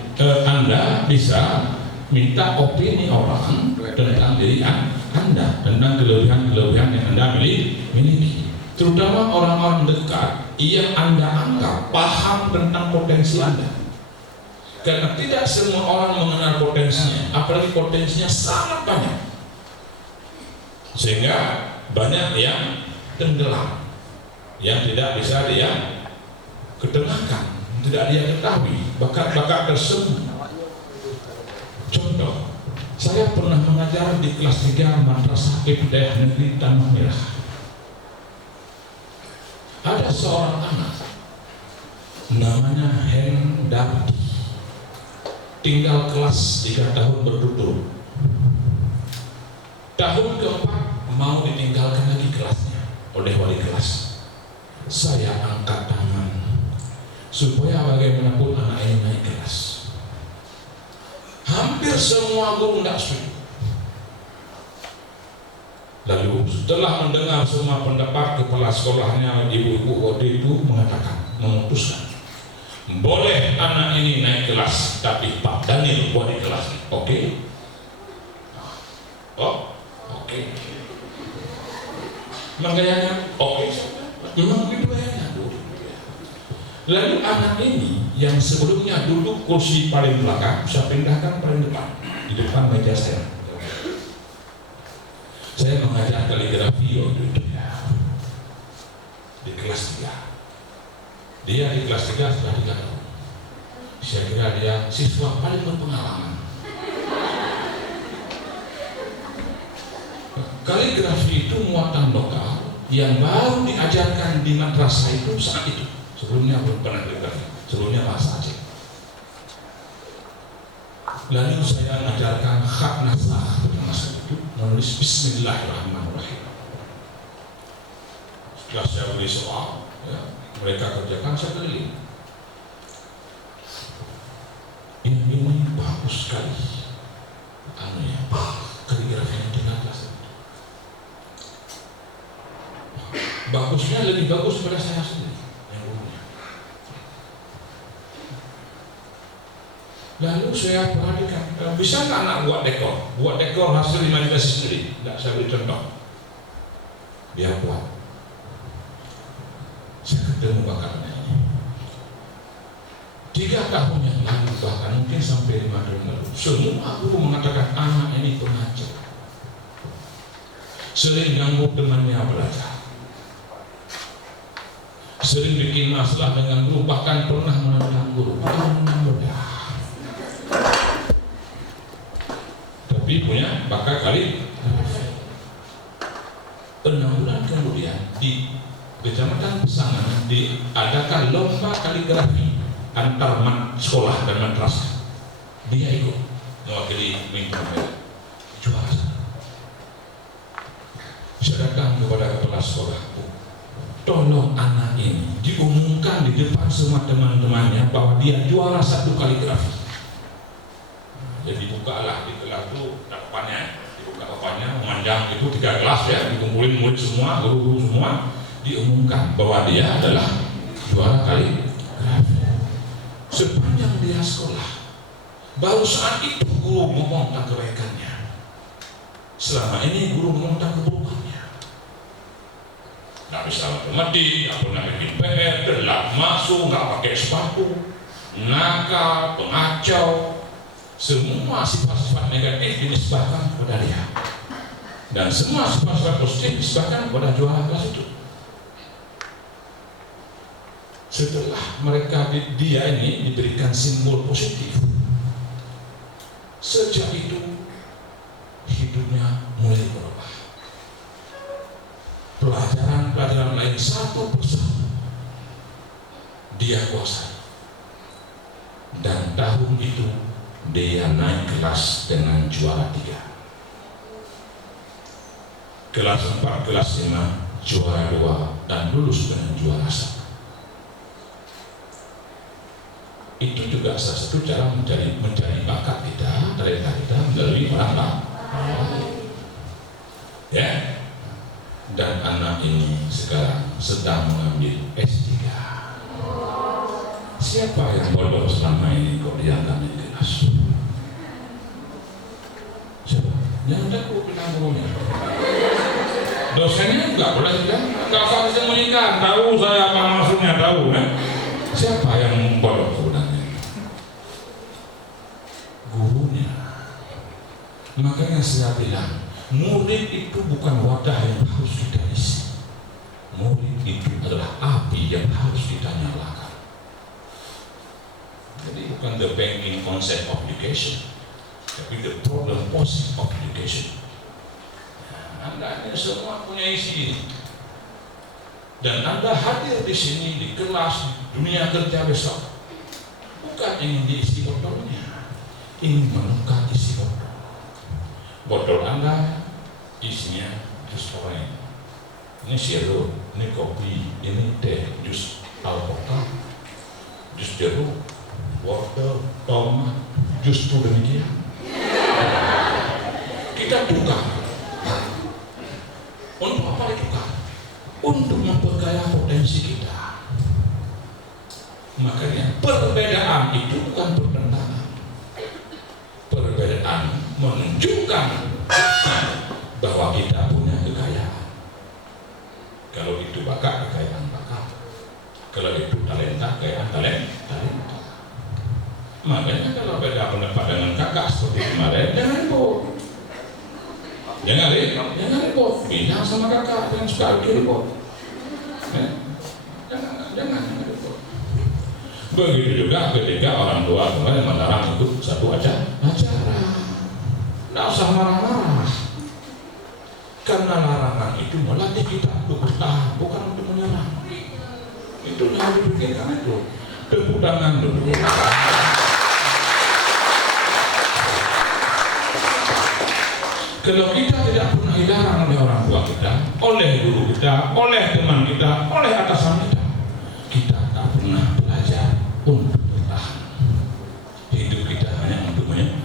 Anda bisa minta opini orang tentang diri Anda, tentang kelebihan-kelebihan yang Anda miliki. Terutama orang-orang dekat yang Anda anggap paham tentang potensi Anda. Karena tidak semua orang mengenal potensinya, apalagi potensinya sangat banyak. Sehingga banyak yang tenggelam, yang tidak bisa dia ketengahkan, tidak dia ketahui, bakat-bakat tersebut. Contoh, saya pernah mengajar di kelas 3 Madrasah Ibtidaiyah Negeri Tanah Merah. ada seorang anak namanya Hendardi, tinggal kelas 3 tahun berturut-turut. Tahun keempat mau ditinggalkan lagi kelasnya oleh wali kelas. Saya angkat tangan supaya bagaimanapun anak ini naik kelas. Hampir semua guru tidak setuju. Lalu setelah mendengar semua pendapat, kepala sekolahnya, ibu-ibu waktu itu memutuskan, boleh anak ini naik kelas, tapi Pak Daniel buat di kelas. Oke? Oh, oke. Menggayanya, oke. Memang begitu ya. Lalu anak ini yang sebelumnya duduk kursi paling belakang, saya pindahkan paling depan, di depan meja saya. Saya mengajar kaligrafi waktu itu ya, di kelas 3. Dia di kelas 3 sudah 3 tahun. Saya kira dia siswa paling berpengalaman. Kaligrafi itu muatan lokal yang baru diajarkan di madrasah itu saat itu. Sebelumnya belum pernah kaligrafi, sebelumnya bahasa Aceh. Lalu saya mengajarkan khat nasah pada masa itu, menulis Bismillahirrahmanirrahim. Setelah saya beri soal, ya, mereka kerjakan, saya keliling. Ini bagus sekali, kaligrafi yang di kelas. Bagusnya lebih bagus daripada saya sendiri. Lalu saya perhatikan, bisa nggak anak buat dekor? Buat dekor hasil imajinasi sendiri. Tidak, saya beri contoh. Dia buat. Saya ketemu bakatnya ini. 3 tahun yang lalu, bahkan mungkin sampai 5 tahun lalu, semua guru mengatakan anak ini pengacau, sering ganggu temannya belajar, sering bikin masalah dengan guru, bahkan pernah menentang guru. Tapi punya bakat kaligrafi. 6 bulan kemudian di Kecamatan Pesangan diadakan lomba kaligrafi antar sekolah dan madrasah. Dia ikut mewakili minta juara. Saya datang kepada kepala sekolah, tolong anak ini diumumkan di depan semua teman-temannya bahwa dia juara 1 kaligrafi. Jadi bukalah di kelas itu depannya, dibuka depannya, memanjang itu 3 kelas ya, dikumpulin murid semua, guru-guru semua, diumumkan bahwa dia adalah juara kaligrafi. Sepanjang dia sekolah, baru saat itu guru ngomong tentang kebaikannya. Selama ini guru ngomong tentang keburukannya. Nggak bisa matematik, nggak pernah bikin PR, telat masuk, nggak pakai sepatu, nakal, pengacau. Semua sifat-sifat negatif dinisbahkan kepada dia, dan semua sifat-sifat positif dinisbahkan kepada juara kelas itu. Setelah dia ini diberikan simbol positif, sejak itu hidupnya mulai berubah. Pelajaran-pelajaran lain satu persatu dia kuasai, dan tahun itu dia naik kelas dengan juara 3. Kelas 4, kelas 5 juara 2 dan lulus dengan juara 1. Itu juga salah satu cara mencari bakat kita, talenta kita melalui orang lain. Ya. Dan anak ini sekarang sedang mengambil S3. Siapa yang bodoh selama ini kok dianggap di kelas? Siapa? Yang ada aku bilang gurunya. Dosennya nggak boleh bilang, nggak usah disembunyikan. Tahu saya apa maksudnya, tahu kan? Siapa yang bodoh sebenarnya? Gurunya. Makanya saya bilang, murid itu bukan wadah yang harus kita isi. Murid itu adalah api yang harus kita nyalakan. Jadi bukan the banking concept of education, tapi the problem posing of education. Anda ini semua punya isi. Dan Anda hadir di sini di kelas dunia kerja besok bukan ingin diisi botolnya, ingin menukar isi botol. Botol Anda isinya jus orange, ini sirup, ini kopi, ini teh, jus alpukat, jus jeruk, wortel, tomat, jus itu demikian. Kita tukar. Untuk apa ditukar? Untuk memperkaya potensi kita. Makanya perbedaan itu bukan pertentangan. Perbedaan menunjukkan bahwa kita punya kekayaan. Kalau itu bakat, kekayaan bakat. Kalau itu talenta, kekayaan talenta. Makanya kalau beda pendapat dengan kakak seperti kemarin, jangan ribut. Jangan ribut. Bilang sama kakak yang suka ribut. Jangan ribut. Begitu juga ketika orang tua kemarin melarang itu satu acara. Tidak usah marah-marah. Karena larangan itu melatih kita untuk bertahan, bukan untuk menyerang. Itu yang dipikirkan itu. Tepuk tangan dulu. Kalau kita tidak pernah dilarang oleh orang tua kita, oleh guru kita, oleh teman kita, oleh atasan kita tak pernah belajar untuk bertahan. Hidup kita hanya untuk menyerang.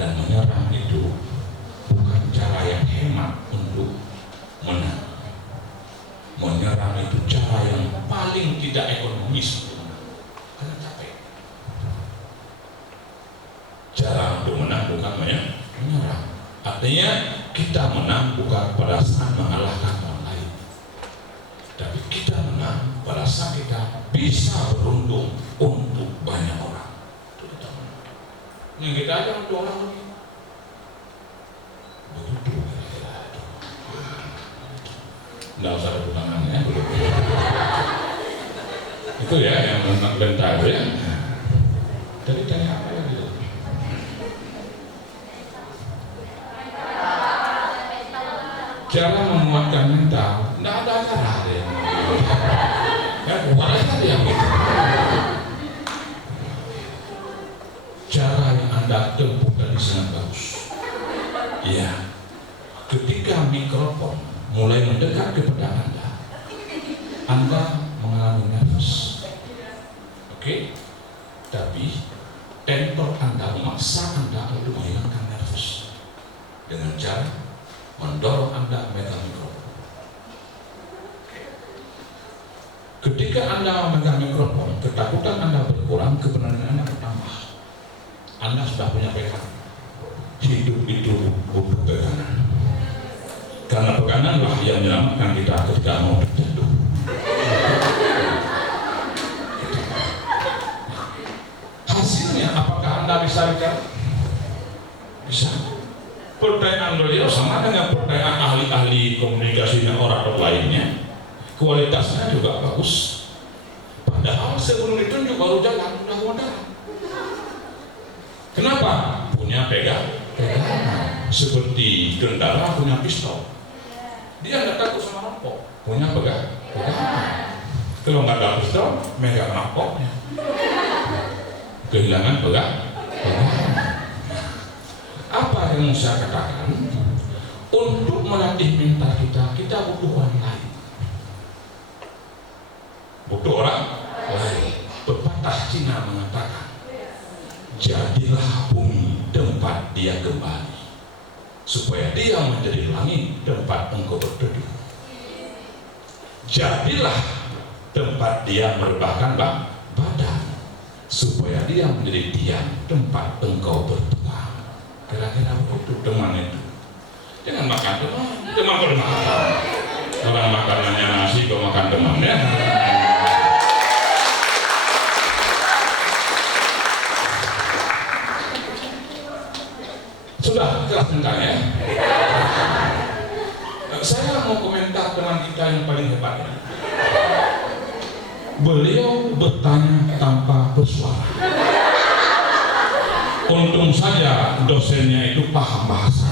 Dan menyerang itu bukan cara yang hemat untuk menang. Menyerang itu cara yang paling tidak ekonomis untuk menang. Karena capek. Cara untuk menang bukan menyerang. Artinya kita menang bukan pada saat mengalahkan orang lain, tapi kita menang pada saat kita bisa beruntung untuk banyak orang. Itu kita menang. Yang kita aja untuk orang lain. Begitu kira-kira. Nggak usah tepuk tangan ya. Itu ya yang menang bentar ya. Jadi tanya apa lagi? Cara menguatkan mental, tidak ada cara yang bukan aja yang itu. Cara yang Anda tempuh tadi sangat bagus. Ya, ketika mikrofon mulai mendekat kepada Anda mengalami nervous. Oke? Tapi tentor Anda memaksa Anda untuk menghilangkan nervous dengan cara mendorong Anda memegang mikrofon. Ketika Anda memegang mikrofon, ketakutan Anda berkurang, keberanian Anda bertambah. Anda sudah punya pegangan. Hidup itu butuh pegangan. Karena peganganlah yang menyelamatkan kita ketika mau terjatuh. Hasilnya, apakah Anda bisa bicara? Bisa. Pertanyaan beliau sama dengan pertanyaan ahli-ahli komunikasinya orator lainnya, kualitasnya juga bagus. Padahal sebelum ditunjuk baru jalan, udah modal. Kenapa? Punya pegangan. Seperti tentara punya pistol. Dia nggak takut sama rampok, punya pegangan. Kalau nggak ada pistol, megang rampoknya. Kehilangan pegangan. Apa yang saya katakan? Untuk melatih mental kita, kita butuh orang lain. Butuh orang lain. Pepatah Cina mengatakan, jadilah bumi tempat dia kembali, supaya dia menjadi langit tempat engkau berteduh. Jadilah tempat dia merebahkan badan, supaya dia menjadi diam tempat engkau berteduh. Kira-kira begitu teman itu. Jangan makan teman kalau makan. Orang makanannya nasi, kau makan teman ya. Sudah jelas tentangnya. Saya mau komentar teman kita yang paling hebat ini. Beliau bertanya tanpa bersuara. Untung saja dosennya itu paham bahasa.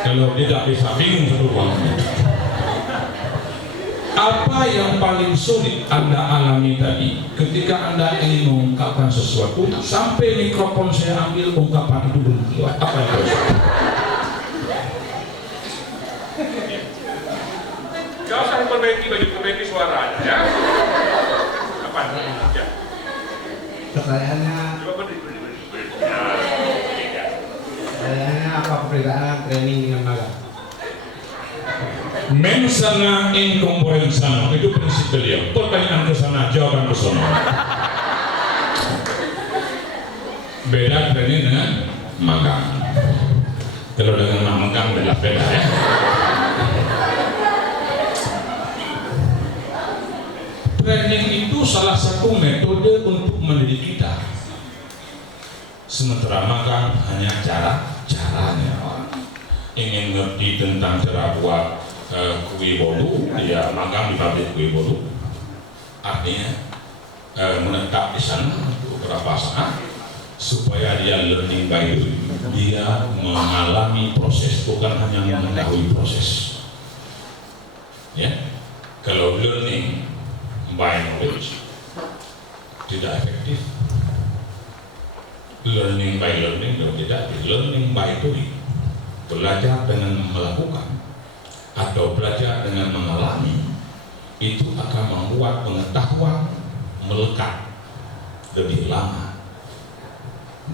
Kalau tidak bisa bingung satu ruangan. Apa yang paling sulit Anda alami tadi ketika Anda ingin mengungkapkan sesuatu sampai mikrofon saya ambil ungkapan itu belum keluar? Apa yang harus? Gak usah perbaiki suaranya ya. Apa? Ya. Pertanyaannya, Coba berdiri. pertanyaannya apa perbedaan training dengan magang? Mensana incorpore sano, itu prinsip beliau. Pertanyaan ke sana, jawaban ke sana. Beda training dengan magang. Kalau dengan magang beda ya. Training itu salah satu metode untuk mendidik kita. Sementara magang hanya caranya. Ingin ngerti tentang cara buat kue bolu, dia magang di pabrik kue bolu. Artinya menetap di sana beberapa saat supaya dia learning by doing. Dia mengalami proses, bukan hanya mengetahui proses. Ya, kalau learning by knowledge tidak efektif. Learning by learning tidak. Learning by doing. Belajar dengan melakukan atau belajar dengan mengalami itu akan membuat pengetahuan melekat lebih lama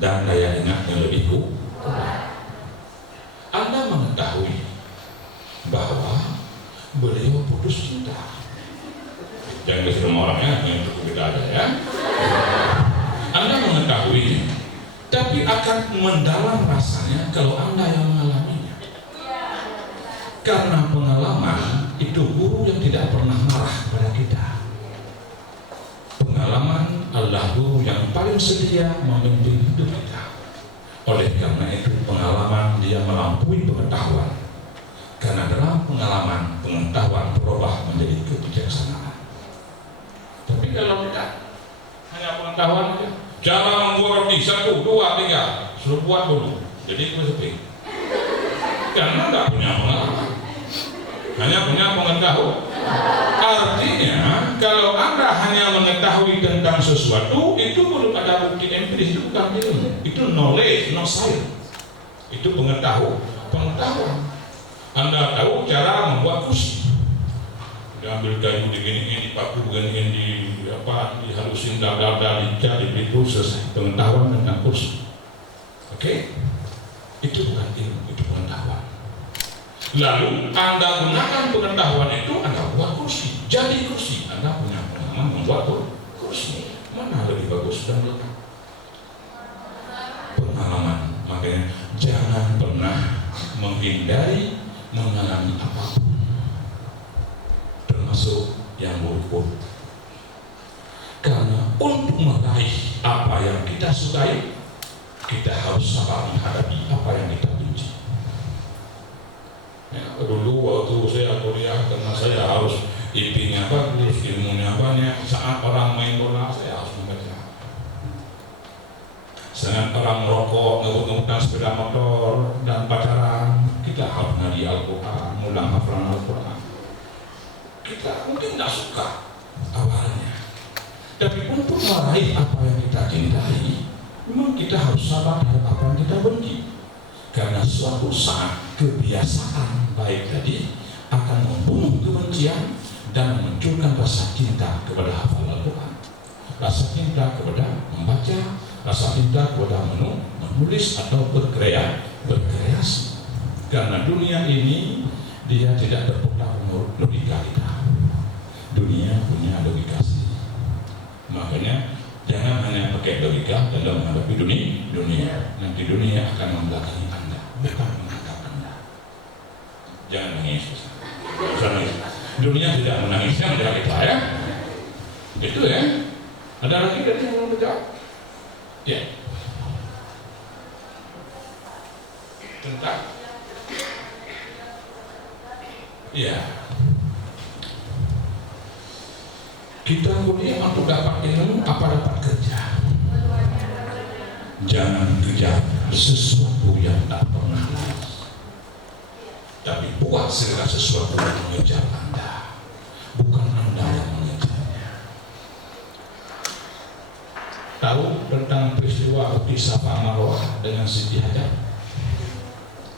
dan daya ingatnya lebih kuat. Anda mengetahui bahwa beliau putus cinta. Jangan ke semua orang yang cukup beda aja ya. Anda mengetahui, tapi akan mendalam rasanya kalau Anda yang mengalaminya. Karena pengalaman itu guru yang tidak pernah marah pada kita. Pengalaman adalah guru yang paling setia memimpin hidup kita. Oleh karena itu pengalaman dia melampaui pengetahuan. Karena dalam pengalaman pengetahuan berubah menjadi kebijaksanaan. Tapi kalau kita hanya pengetahuan saja, cara membuat roti 1, 2, 3, suruh buat dulu. Jadi kue sepi. Karena nggak punya pengalaman. Hanya punya pengetahuan. Artinya kalau Anda hanya mengetahui tentang sesuatu, itu belum ada bukti empiris, itu bukan ilmu. Itu knowledge, no science. Itu pengetahuan. Anda tahu cara membuat kursi. Diambil kayu diginiin, dipaku beginiin, dihalusin, dicat, itu selesai. Pengetahuan tentang kursi. Oke? Itu bukan ilmu, itu pengetahuan. Lalu Anda gunakan pengetahuan itu, Anda buat kursi. Jadi kursi, Anda punya pengalaman membuat kursi. Mana lebih bagus dan lebih pengalaman. Makanya jangan pernah menghindari mengalami apapun, termasuk yang buruk-buruk. Karena untuk meraih apa yang kita sukai, kita harus sabar menghadapi apa yang kita benci. Ya, dulu waktu saya kuliah, karena saya harus IP-nya bagus, ilmunya banyak. Saat orang main bola, saya harus membaca. Saat orang merokok, ngebut-ngebutan sepeda motor dan pacaran, kita harus ngaji Al-Quran, mulang hafalan Al-Quran. Kita mungkin tidak suka awalnya, tapi untuk meraih apa yang kita cintai, memang kita harus sabar terhadap apa yang kita benci. Karena suatu saat kebiasaan baik tadi akan membunuh kebencian dan memunculkan rasa cinta kepada hafalan Al-Quran, rasa cinta kepada membaca, rasa cinta kepada menulis atau berkreasi. Karena dunia ini dia tidak terputar menurut logika kita. Dunia punya logika sendiri. Makanya jangan hanya pakai logika dalam menghadapi dunia. Nanti dunia akan membelakangi Anda, bukan menghadap Anda. Jangan nangis. Dunia tidak menangisnya menjaga kita ya. Itu ya. Ada lagi dari yang mau menjawab? Ya. Tentang. Ya. Kita kuliah untuk dapat ilmu apa dapat kerja. Jangan kejar sesuatu yang tak pernah laris, tapi buat segala sesuatu yang mengejar Anda. Bukan tahu tentang peristiwa Uti Safa Marwah dengan Siti Hajar?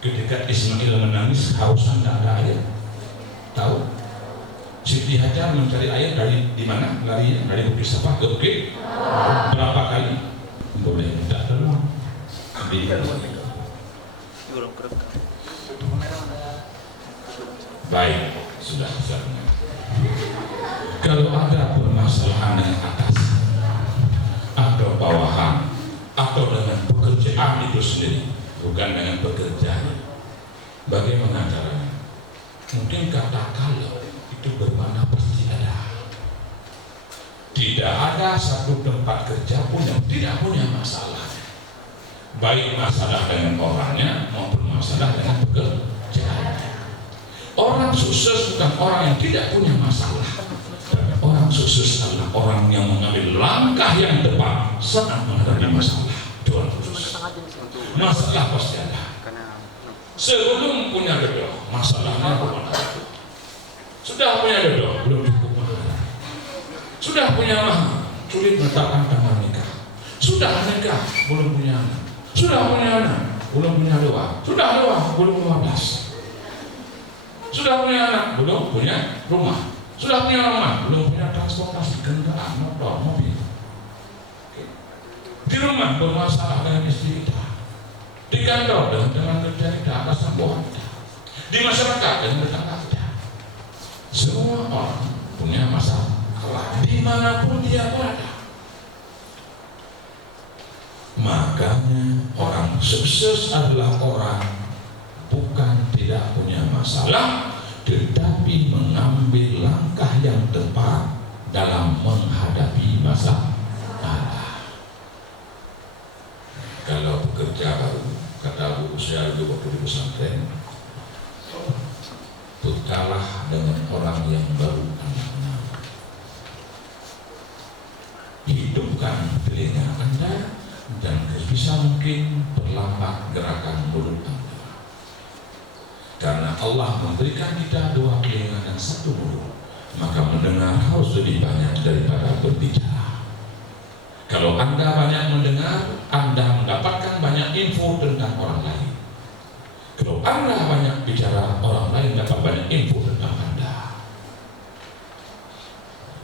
Ketika Ismail menangis hausan tak ada air. Tahu? Siti Hajar mencari air dari di mana? Lari dari Uti Safa ke Bukit. Berapa kali? Boleh minta tolong. Baik, sudah. Kalau ada permasalahan dengan atasan atau bawahan atau dengan pekerjaan itu sendiri, bukan dengan pekerjaan, bagaimana caranya? Mungkin kata kalau itu bermakna pasti ada. Tidak ada satu tempat kerja pun yang tidak punya masalah, baik masalah dengan orangnya maupun masalah dengan pekerjaan. Orang sukses bukan orang yang tidak punya masalah. Orang sukses adalah orang yang mengambil langkah yang tepat saat menghadapi masalah. Itu orang sukses. Masalah pasti ada. Sebelum punya jodoh, masalahnya belum ada. Sudah punya jodoh, belum cukup mahal. Sudah punya mahal, sulit menetapkan tanggal nikah. Sudah nikah, belum punya anak. Sudah punya anak, belum punya doa. Sudah doa, belum 15. Sudah punya anak, belum punya rumah. Sudah punya rumah, belum punya transportasi, kendaraan, motor, mobil. Di rumah bermasalah dengan istri kita. Di kantor dengan kerja kita, atasan bawahan kita. Di masyarakat dengan tetangga kita. Semua orang punya masalah. Dimanapun dia berada. Makanya orang sukses adalah orang bukan tidak punya masalah, tetapi mengambil langkah yang tepat dalam menghadapi masalah. Kalau bekerja baru, kata Bu saya dulu waktu di pesantren, kalah dengan orang yang baru Anda. Hidupkan telinga Anda dan bisa mungkin perlambat gerakan mulut Anda. Karena Allah memberikan kita 2 telinga dan 1 mulut, maka mendengar harus lebih banyak daripada berbicara. Kalau Anda banyak mendengar, Anda mendapatkan banyak info tentang orang lain. Kalau Anda banyak bicara, orang lain dapat banyak info tentang Anda.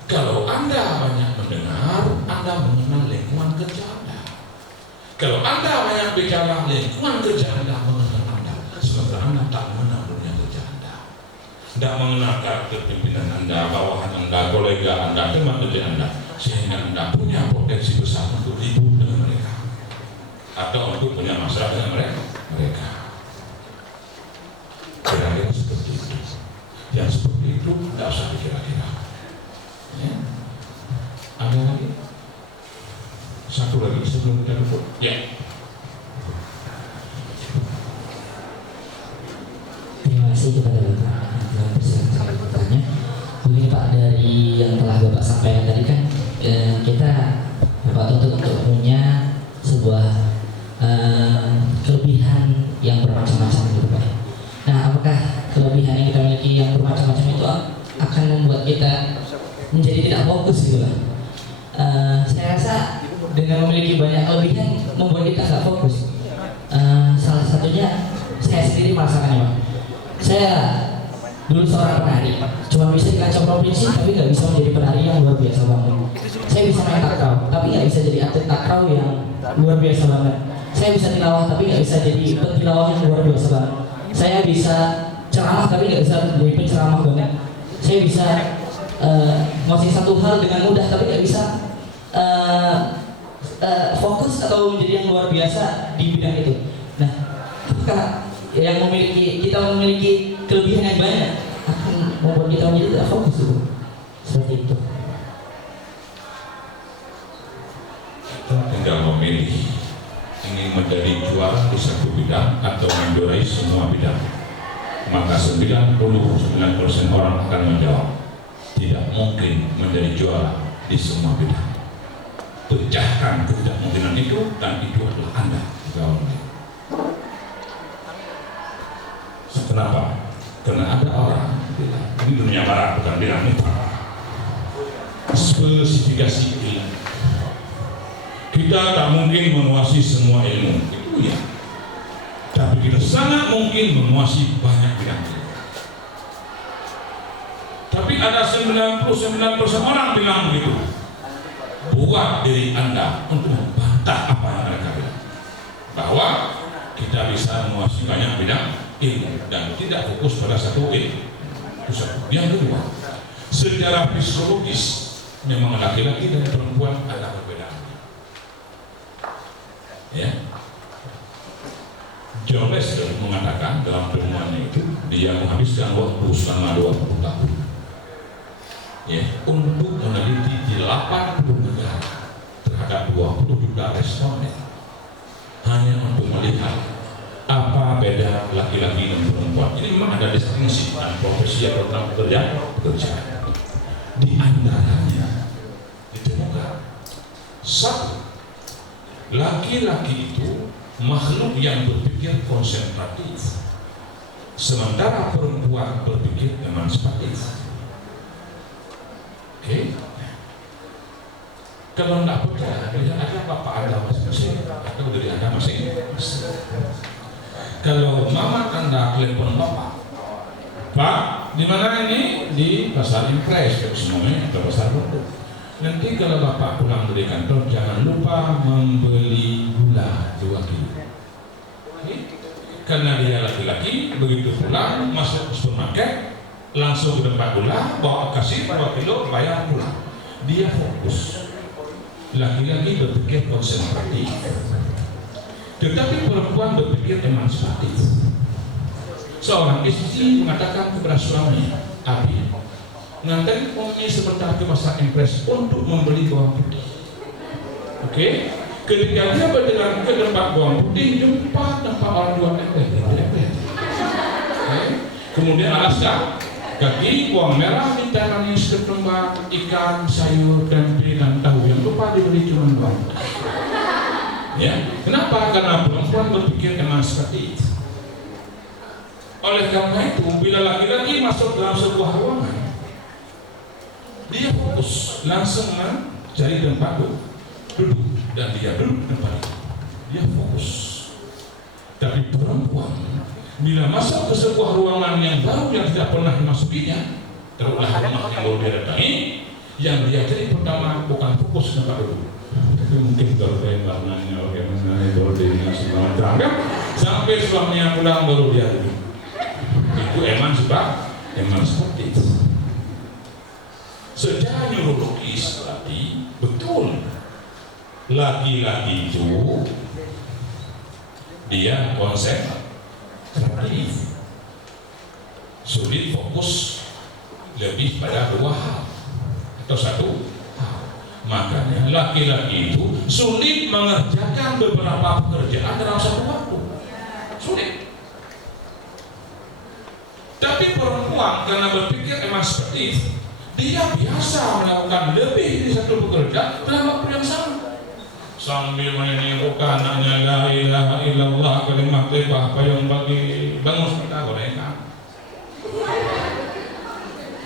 Kalau Anda banyak mendengar, Anda mengenal lingkungan kerja Anda. Kalau Anda banyak bicara, lingkungan kerja Anda mengenal Anda. Sementara Anda tak mengenal dunia kerja Anda. Tidak mengenal karakter pimpinan Anda, bawahan Anda, kolega Anda, teman kerja Anda. Sehingga Anda punya potensi besar untuk ribut dengan mereka. Atau untuk punya masalah dengan mereka. Kira-kira seperti itu. Yang seperti itu tidak usah dikira-kira. Ya. Ada lagi? Satu lagi sebelum kita tutup. Ya. Terima kasih kepada Bapak yang bertanya. Begini Pak, dari yang telah Bapak sampaikan tadi kan kita Bapak tuntut untuk punya sebuah kelebihan yang bermacam-macam gitu Pak. Nah, apakah kelebihan yang kita miliki yang bermacam-macam itu akan membuat kita menjadi tidak fokus gitu Pak? Saya rasa dengan memiliki banyak kelebihan membuat kita tidak fokus. Salah satunya saya sendiri merasakannya Pak. Saya dulu seorang penari, cuma bisa di kancah provinsi tapi nggak bisa menjadi penari yang luar biasa banget. Saya bisa main takraw, tapi nggak bisa jadi atlet takraw yang luar biasa banget. Saya bisa tilawah, tapi nggak bisa jadi pentilawah yang luar biasa banget. Saya bisa ceramah, tapi nggak bisa jadi penceramah banget. Saya bisa masih satu hal dengan mudah, tapi nggak bisa fokus atau menjadi yang luar biasa di bidang itu. Nah, apakah yang kita memiliki kelebihan yang banyak akan membuat kita menjadi tidak fokus itu? Seperti itu. Kita tinggal memilih ingin menjadi juara di satu bidang atau menjuarai semua bidang. Maka 99% orang akan menjawab tidak mungkin menjadi juara di semua bidang. Pecahkan ketidakmungkinan itu dan itu adalah Anda. Kenapa? Karena ada orang bilang, ini dunia barat bukan bilang ini spesifikasi ilmu. kita tak mungkin menguasai semua ilmu, itu ya. Tapi kita sangat mungkin menguasai banyak bidang. Tapi ada 99% orang bilang begitu. Buat diri Anda untuk membantah apa yang mereka bilang, bahwa kita bisa menguasai banyak bidang ilmu dan tidak fokus pada satu ilmu. Yang kedua, secara psikologis memang laki-laki dan perempuan ada perbedaan. Ya, John Lester mengatakan dalam temuannya itu dia menghabiskan waktu selama 20 tahun ya, untuk meneliti di 80 negara terhadap 20 juta responden hanya untuk melihat apa beda laki-laki dan perempuan. Ini memang ada distingsi dan profesi atau tentang pekerjaan. Di antaranya ditemukan satu, laki-laki itu makhluk yang berpikir konsentratif, sementara perempuan berpikir emansipatif. Oke? Kalau tidak percaya, lihat aja bapak Anda masing-masing atau dari Anda masing-masing. Kalau mama Anda telepon bapak, Pak, di mana ini? Di Pasar Impres, semuanya atau Pasar Bogor. Nanti kalau bapak pulang dari kantor, jangan lupa membeli gula 2 kilo. Karena dia laki-laki, begitu pulang masuk supermarket, langsung ke tempat gula, bawa kasir 2 kilo, bayar pulang. Dia fokus. Laki-laki berpikir konsentratif, tetapi perempuan berpikir emansipatif. Seorang istri mengatakan kepada suami, Abi, nganterin Umi sebentar ke Pasar Impres untuk membeli bawang putih. Oke? Ketika dia berjalan ke tempat bawang putih, jumpa tempat orang tua lepet. Kemudian Alaska, kaki bawang merah, minta manis, ketumbar, ikan, sayur, tempe, dan tahu. Yang lupa dibeli cuma bawang. Ya, kenapa? Karena perempuan berpikir emansipatif. Oleh karena itu, bila laki-laki masuk dalam sebuah ruangan, dia fokus langsung mencari tempat duduk dan dia duduk di tempat itu. Dia fokus. Tapi perempuan bila masuk ke sebuah ruangan yang baru yang tidak pernah dimasukinya, terulah rumah yang baru dia datangi, yang dia cari pertama bukan fokus tempat duduk, tapi mungkin kalau dia warnanya bagaimana itu dia segala macam kan, sampai suaminya pulang baru dia duduk. Itu emansipatif. Secara neurologis berarti betul laki-laki itu dia konsentratif, sulit fokus lebih pada 2 hal atau 1 hal. Makanya laki-laki itu sulit mengerjakan beberapa pekerjaan dalam 1 waktu, sulit. Tapi perempuan karena berpikir emansipatif, dia biasa melakukan lebih dari 1 pekerjaan dalam waktu yang sama. Sambil menyanyikan anaknya la ilaha illallah kalimat thayyibah payung bagi bangun kita gorengan.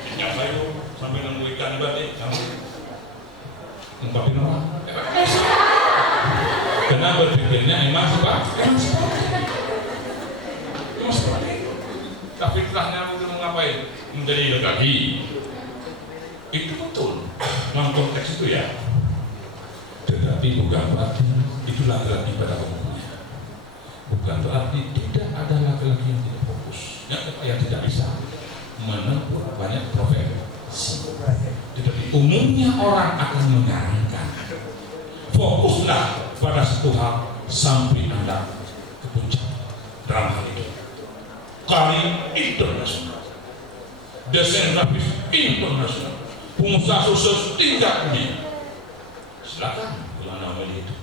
Minyak sayur sambil nunggu ikan batik sambil ngungkapin orang. Karena berpikirnya emansipatif. Tapi setelahnya udah ngapain? Menjadi lelaki. Itu betul dalam konteks itu ya. Tetapi bukan berarti itu laki-laki pada umumnya. Bukan berarti tidak ada laki-laki yang tidak fokus, yang tidak bisa menempuh banyak profesi. Tetapi umumnya orang akan menyarankan fokuslah pada satu hal sampai Anda ke puncak dalam hal itu. Kali internasional, desain grafis internasional, pengusaha sukses tingkat dunia. Silakan kalau nama itu.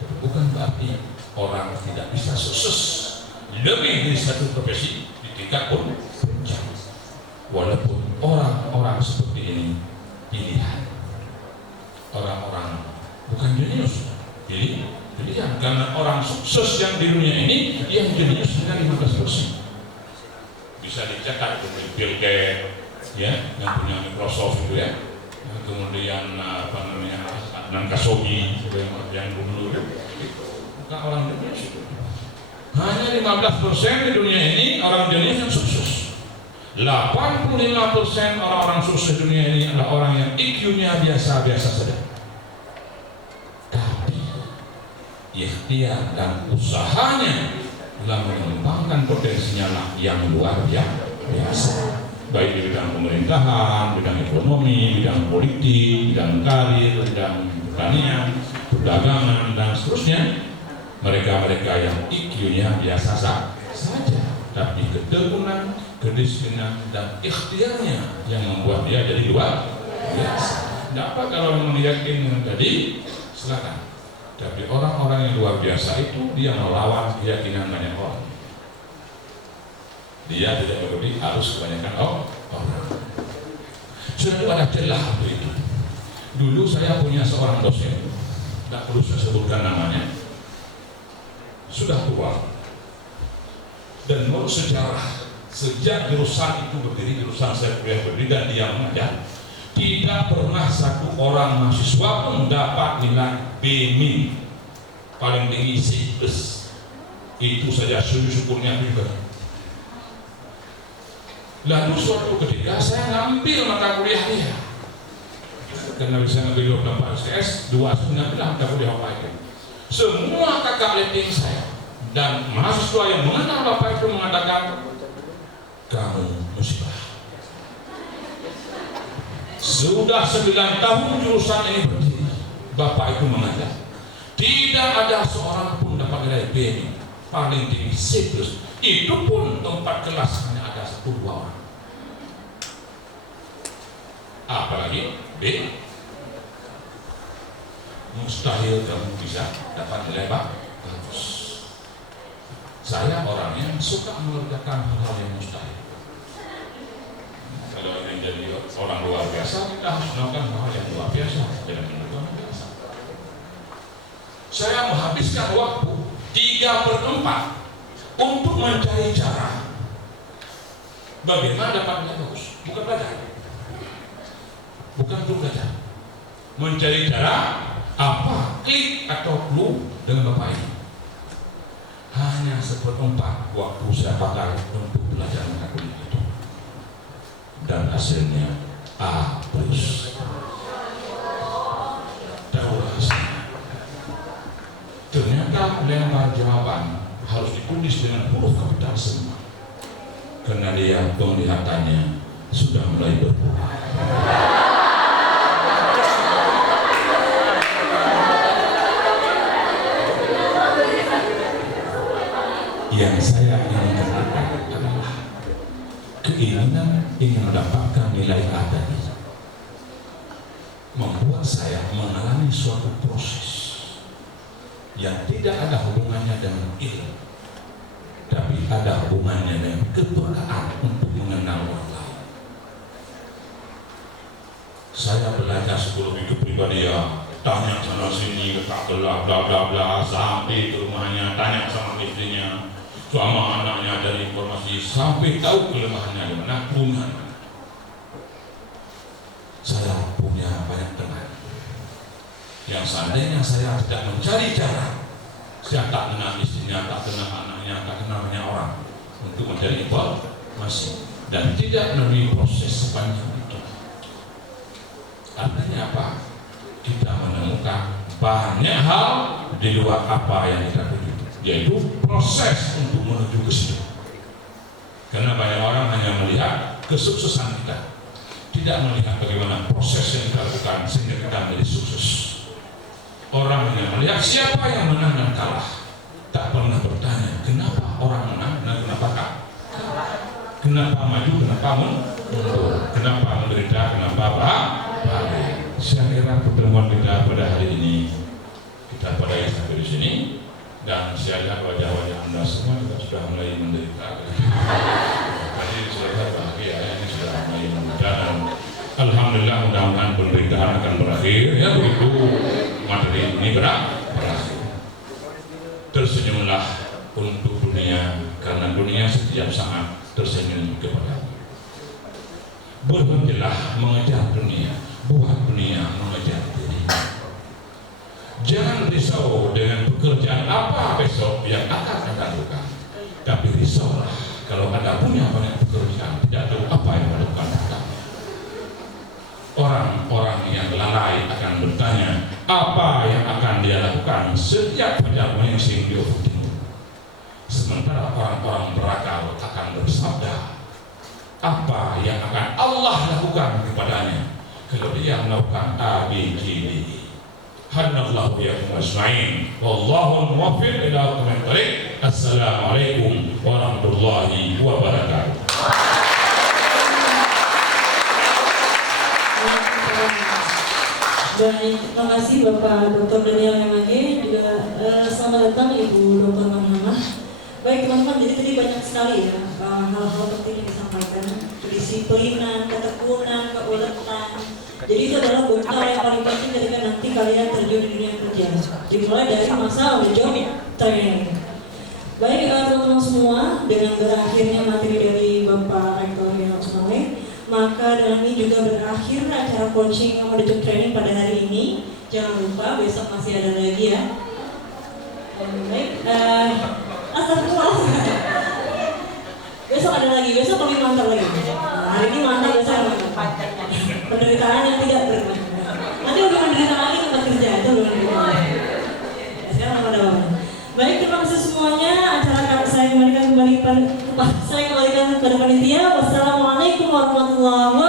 Tapi bukan berarti orang tidak bisa sukses lebih dari 1 profesi di tingkat puncak. Walaupun orang-orang seperti ini pilihan, orang-orang bukan jenius, pilihan. Karena orang sukses yang di dunia ini yang jenius hanya 15%. Bisa dicatat seperti Bill Gates, ya, yang punya Microsoft itu ya, kemudian apa namanya Nangkasogi yang gubernur kan? Bukan orang jenius itu. Hanya 15% di dunia ini orang jenius yang sukses. 85% orang-orang sukses dunia ini adalah orang yang IQ-nya biasa-biasa saja. Tapi ikhtiar dan usahanya telah mengembangkan potensinya yang luar biasa. Baik di bidang pemerintahan, bidang ekonomi, bidang politik, bidang karir, bidang pertanian, perdagangan, dan seterusnya. Mereka-mereka yang IQ-nya biasa saja, tapi ketekunan, kedisiplinan, dan ikhtiarnya yang membuat dia jadi luar biasa. Dapat kalau melihat ini tadi, silakan. Tapi orang-orang yang luar biasa itu dia melawan keyakinan banyak orang. Dia tidak mengikuti arus kebanyakan orang. Sudah ada celah itu. Dulu saya punya seorang dosen, tidak perlu saya sebutkan namanya, sudah tua. Dan menurut sejarah, sejak jurusan itu berdiri, jurusan saya kuliah berdiri dan dia mengajar, tidak pernah satu orang mahasiswa pun dapat nilai B-, paling tinggi C+. Itu saja syukurnya pribadi. Lalu suatu ketika saya ngambil mata kuliah dia, karena bisa ngambil 24 SKS, 2 mata kuliah apa itu. Semua kakak letting saya dan mahasiswa yang mengenal bapak itu mengatakan, kamu musibah. Sudah 9 tahun jurusan ini berdiri, bapak itu mengajar. Tidak ada seorang pun dapat nilai B, paling tinggi C+. Itu pun tempat kelas hanya ada 1-2 orang. Apalagi B. Mustahil kamu bisa dapat nilai bagus. Saya orang yang suka mengerjakan hal-hal yang mustahil. Kalau ingin jadi orang luar biasa, kita harus melakukan hal yang luar biasa. Jangan luar biasa. Saya menghabiskan waktu 3/4 untuk mencari cara bagaimana dapat nilai bagus. Bukan belajar, bukan untuk belajar, mencari cara apa klik atau clue dengan bapak ini. Hanya 1/4 waktu saya pakai untuk belajar mengaku itu, dan hasilnya A+. Tahu hasilnya? Ternyata lembar jawaban harus ditulis dengan huruf kapital semua, karena dia penglihatannya sudah mulai berubah. Yang saya ingin katakan adalah keinginan ingin mendapatkan nilai A tadi membuat saya mengalami suatu proses yang tidak ada hubungannya dengan ilmu, tapi ada hubungannya dengan kepekaan untuk mengenal orang lain. Saya belajar sebelum hidup pribadi ya, tanya sana sini, letak bla bla bla bla, sampai ke rumahnya, tanya sama istrinya, sama anaknya, dari informasi sampai tahu kelemahannya di mana, punya. Saya punya banyak teman yang seandainya saya tidak mencari cara, saya tak kenal istrinya, tak kenal anaknya, tak kenal banyak orang untuk mencari informasi dan tidak melalui proses sepanjang itu. Artinya apa? Kita menemukan banyak hal di luar apa yang kita tuju, yaitu proses untuk menuju ke situ. Karena banyak orang hanya melihat kesuksesan kita, tidak melihat bagaimana proses yang kita lakukan sehingga kita menjadi sukses. Orang hanya melihat siapa yang menang dan kalah, tak pernah bertanya kenapa orang menang dan kenapa kalah, kenapa maju, kenapa mundur, kenapa menderita, kenapa bahagia. Saya kira pertemuan kita pada hari ini kita pada sampai di sini, dan saya lihat wajah-wajah Anda semua juga sudah mulai menderita. Tadi sudah bahagia, ini sudah mulai menderita, dan alhamdulillah mudah-mudahan pemerintahan akan berakhir ya, begitu materi ini berakhir. Tersenyumlah untuk dunia, karena dunia setiap saat tersenyum kepadamu. Berhentilah mengejar dunia, buat dunia mengejar dirimu. Kalau Anda punya banyak pekerjaan, tidak tahu apa yang dilakukan Anda. Orang-orang yang lalai akan bertanya apa yang akan dia lakukan setiap pada menyingsing di ufuk timur. Sementara orang-orang berakal akan bersabda apa yang akan Allah lakukan kepadanya kalau dia melakukan A, B, C, D. Hadnallahu yakum ajma'in. Wallahu muwaffiq ila aqwamit thoriq. Assalamualaikum warahmatullahi wabarakatuh. Baik, terima kasih Bapak Dr. Daniel Memage, juga selamat datang Ibu Dr. Manhamah. Baik teman-teman, jadi tadi banyak sekali ya hal-hal penting yang disampaikan, kedisiplinan, ketekunan, keuletan. Jadi itu adalah bekal yang paling penting ketika nanti kalian terjun di dunia kerja. Dimulai dari masa job training. Baik teman-teman semua, dengan berakhirnya materi dari Bapak Rektor Yanus Male, maka dengan ini juga berakhir acara coaching on the job training pada hari ini. Jangan lupa besok masih ada lagi ya. Baik, astagfirullah. Besok ada lagi, besok lebih mantap lagi. Hari ini mantap, besok mantap. Penderitaan yang tidak bermanfaat. Nanti lebih menderita lagi tempat kerja itu lebih menderita. Sekarang ada apa? Baik, terima kasih semuanya. Acara saya kembalikan kepada panitia. Wassalamualaikum warahmatullahi wabarakatuh.